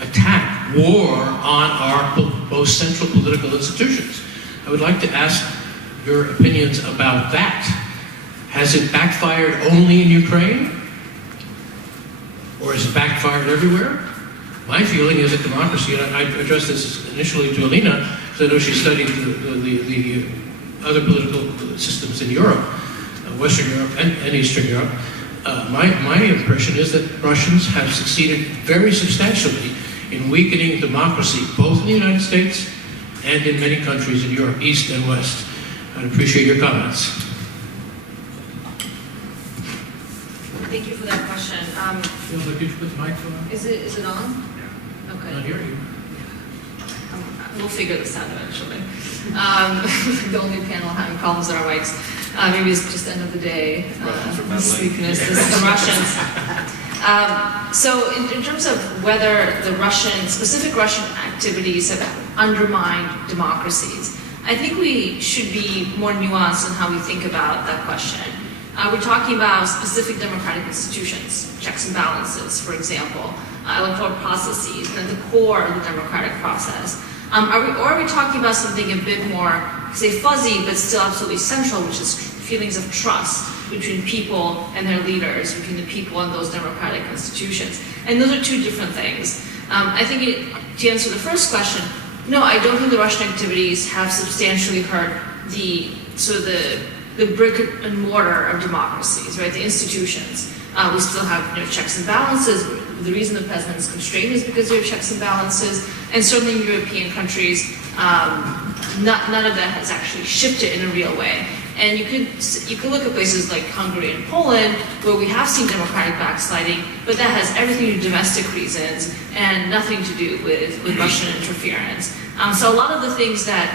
attack, war on our most central political institutions. I would like to ask your opinions about that. Has it backfired only in Ukraine? Or is it backfired everywhere? My feeling is that democracy, and I addressed this initially to Alina, because I know she studied the other political systems in Europe, Western Europe and Eastern Europe. My impression is that Russians have succeeded very substantially in weakening democracy, both in the United States and in many countries in Europe, East and West. I'd appreciate your comments. thank you for that question. Phil, could you put the microphone on? Is it on? Okay. Not hear you. We'll figure this out eventually. The only panel having problems with our mics. Maybe it's just the end of the day. This weakness, this is the Russians. So in terms of whether the specific Russian activities have undermined democracies, I think we should be more nuanced in how we think about that question. We're talking about specific democratic institutions, checks and balances, for example, electoral processes, and at the core of the democratic process. Are we talking about something a bit more, say, fuzzy, but still absolutely central, which is feelings of trust between people and their leaders, between the people and those democratic institutions? And those are two different things. I think to answer the first question, no, I don't think the Russian activities have substantially hurt the brick and mortar of democracies, right? The institutions. We still have checks and balances. The reason the president is constrained is because we have checks and balances. And certainly in European countries, none of that has actually shifted in a real way. And you could look at places like Hungary and Poland, where we have seen democratic backsliding, but that has everything to do with domestic reasons and nothing to do with Russian interference. So a lot of the things that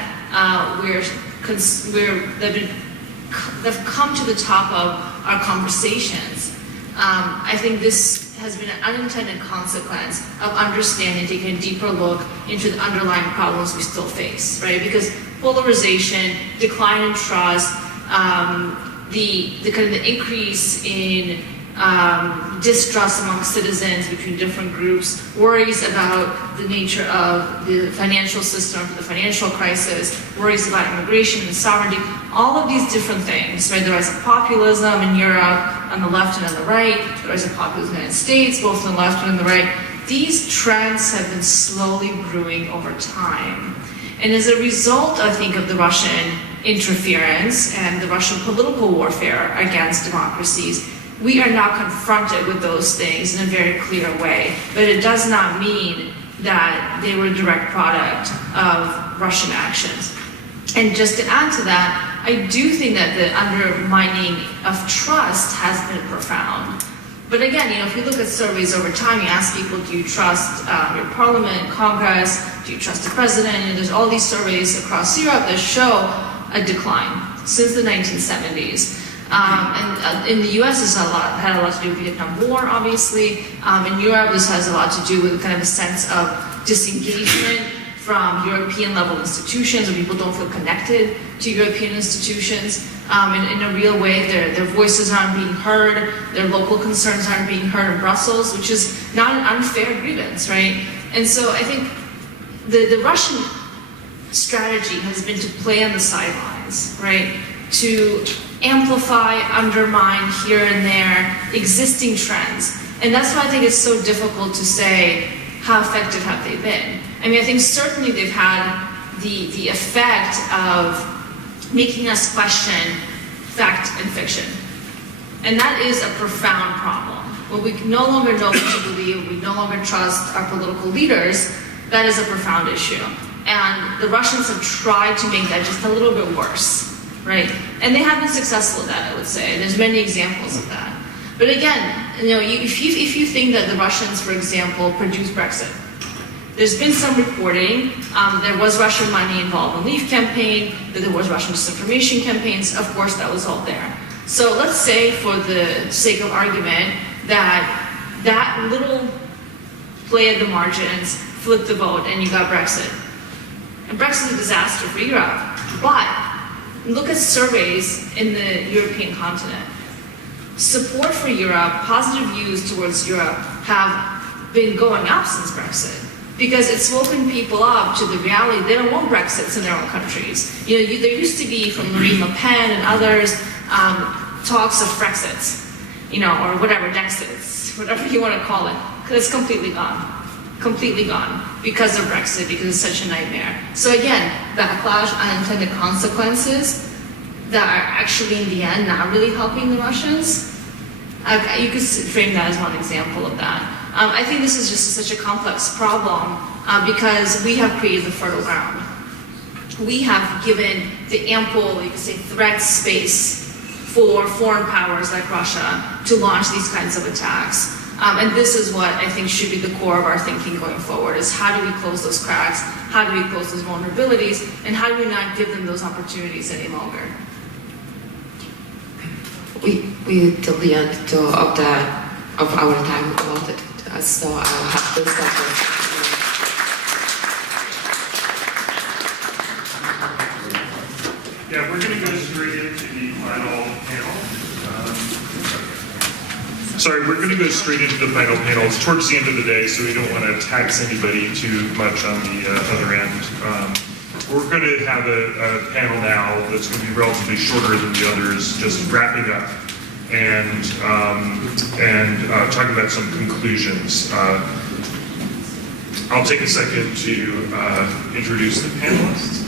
have come to the top of our conversations, I think this has been an unintended consequence of understanding, taking a deeper look into the underlying problems we still face, right? Because polarization, decline in trust, the kind of the increase in distrust among citizens between different groups, worries about the nature of the financial system, the financial crisis, worries about immigration and sovereignty, all of these different things, right? The rise of populism in Europe on the left and on the right, the rise of populism in the United States, both on the left and on the right. These trends have been slowly brewing over time. And as a result, I think, of the Russian interference and the Russian political warfare against democracies, we are now confronted with those things in a very clear way. But it does not mean that they were a direct product of Russian actions. And just to add to that, I do think that the undermining of trust has been profound. But again, if you look at surveys over time, you ask people, do you trust your parliament, Congress? Do you trust the president? There's all these surveys across Europe that show a decline since the 1970s. And in the US, this had a lot to do with Vietnam War, obviously. In Europe, this has a lot to do with kind of a sense of disengagement from European level institutions, where people don't feel connected to European institutions. In a real way, their voices aren't being heard, their local concerns aren't being heard in Brussels, which is not an unfair grievance, right? And so I think the Russian strategy has been to play on the sidelines, right? To amplify, undermine here and there existing trends. And that's why I think it's so difficult to say how effective have they been. I mean, I think certainly they've had the effect of making us question fact and fiction. And that is a profound problem. When we no longer know what to believe, we no longer trust our political leaders, that is a profound issue. And the Russians have tried to make that just a little bit worse, right? And they have been successful at that, I would say. There's many examples of that. But again, if you think that the Russians, for example, produced Brexit, there's been some reporting, there was Russian money involved in the Leave campaign, that there was Russian disinformation campaigns, of course that was all there. So let's say, for the sake of argument, that little play at the margins flipped the vote and you got Brexit. And Brexit is a disaster for Europe. But look at surveys in the European continent. Support for Europe, positive views towards Europe have been going up since Brexit. Because it's woken people up to the reality they don't want Brexits in their own countries. There used to be, from Marine Le Pen and others, talks of Frexits, or whatever, Nexits, whatever you want to call it. Because it's completely gone. Completely gone. Because of Brexit, because it's such a nightmare. So again, backlash, unintended consequences that are actually, in the end, not really helping the Russians. You could frame that as one example of that. I think this is just such a complex problem because we have created the fertile ground. We have given the ample, you could say, threat space for foreign powers like Russia to launch these kinds of attacks. And this is what I think should be the core of our thinking going forward, is how do we close those cracks, how do we close those vulnerabilities, and how do we not give them those opportunities any longer? We till the end of our time allotted to us, so I'll have to stop here. Yeah, we're going to go straight into the final panel. Sorry, we're going to go straight into the final panel. It's towards the end of the day, so we don't want to tax anybody too much on the other end. We're going to have a panel now that's going to be relatively shorter than the others, just wrapping up and talking about some conclusions. I'll take a second to introduce the panelists.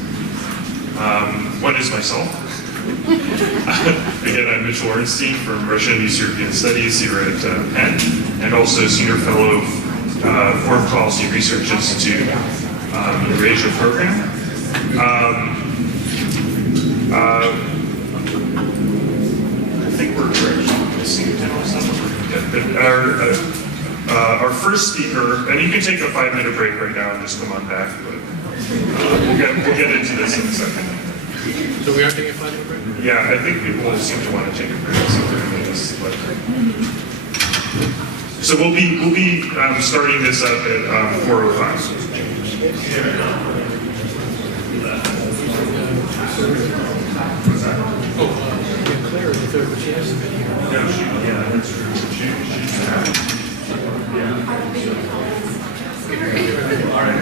One is myself. Again, I'm Mitchell Ornstein from Russia and East European Studies here at Penn, and also Senior Fellow of Foreign Policy Research Institute Eurasia Program. I think we're missing a demo but our first speaker, and you can take a 5-minute break right now and just come on back, but we'll get into this in a second. So we are taking a 5-minute break? Yeah, I think people seem to want to take a break. So we'll be starting this up at 4:05. Claire is the third, but she hasn't been here. No, yeah, that's true. She's all right.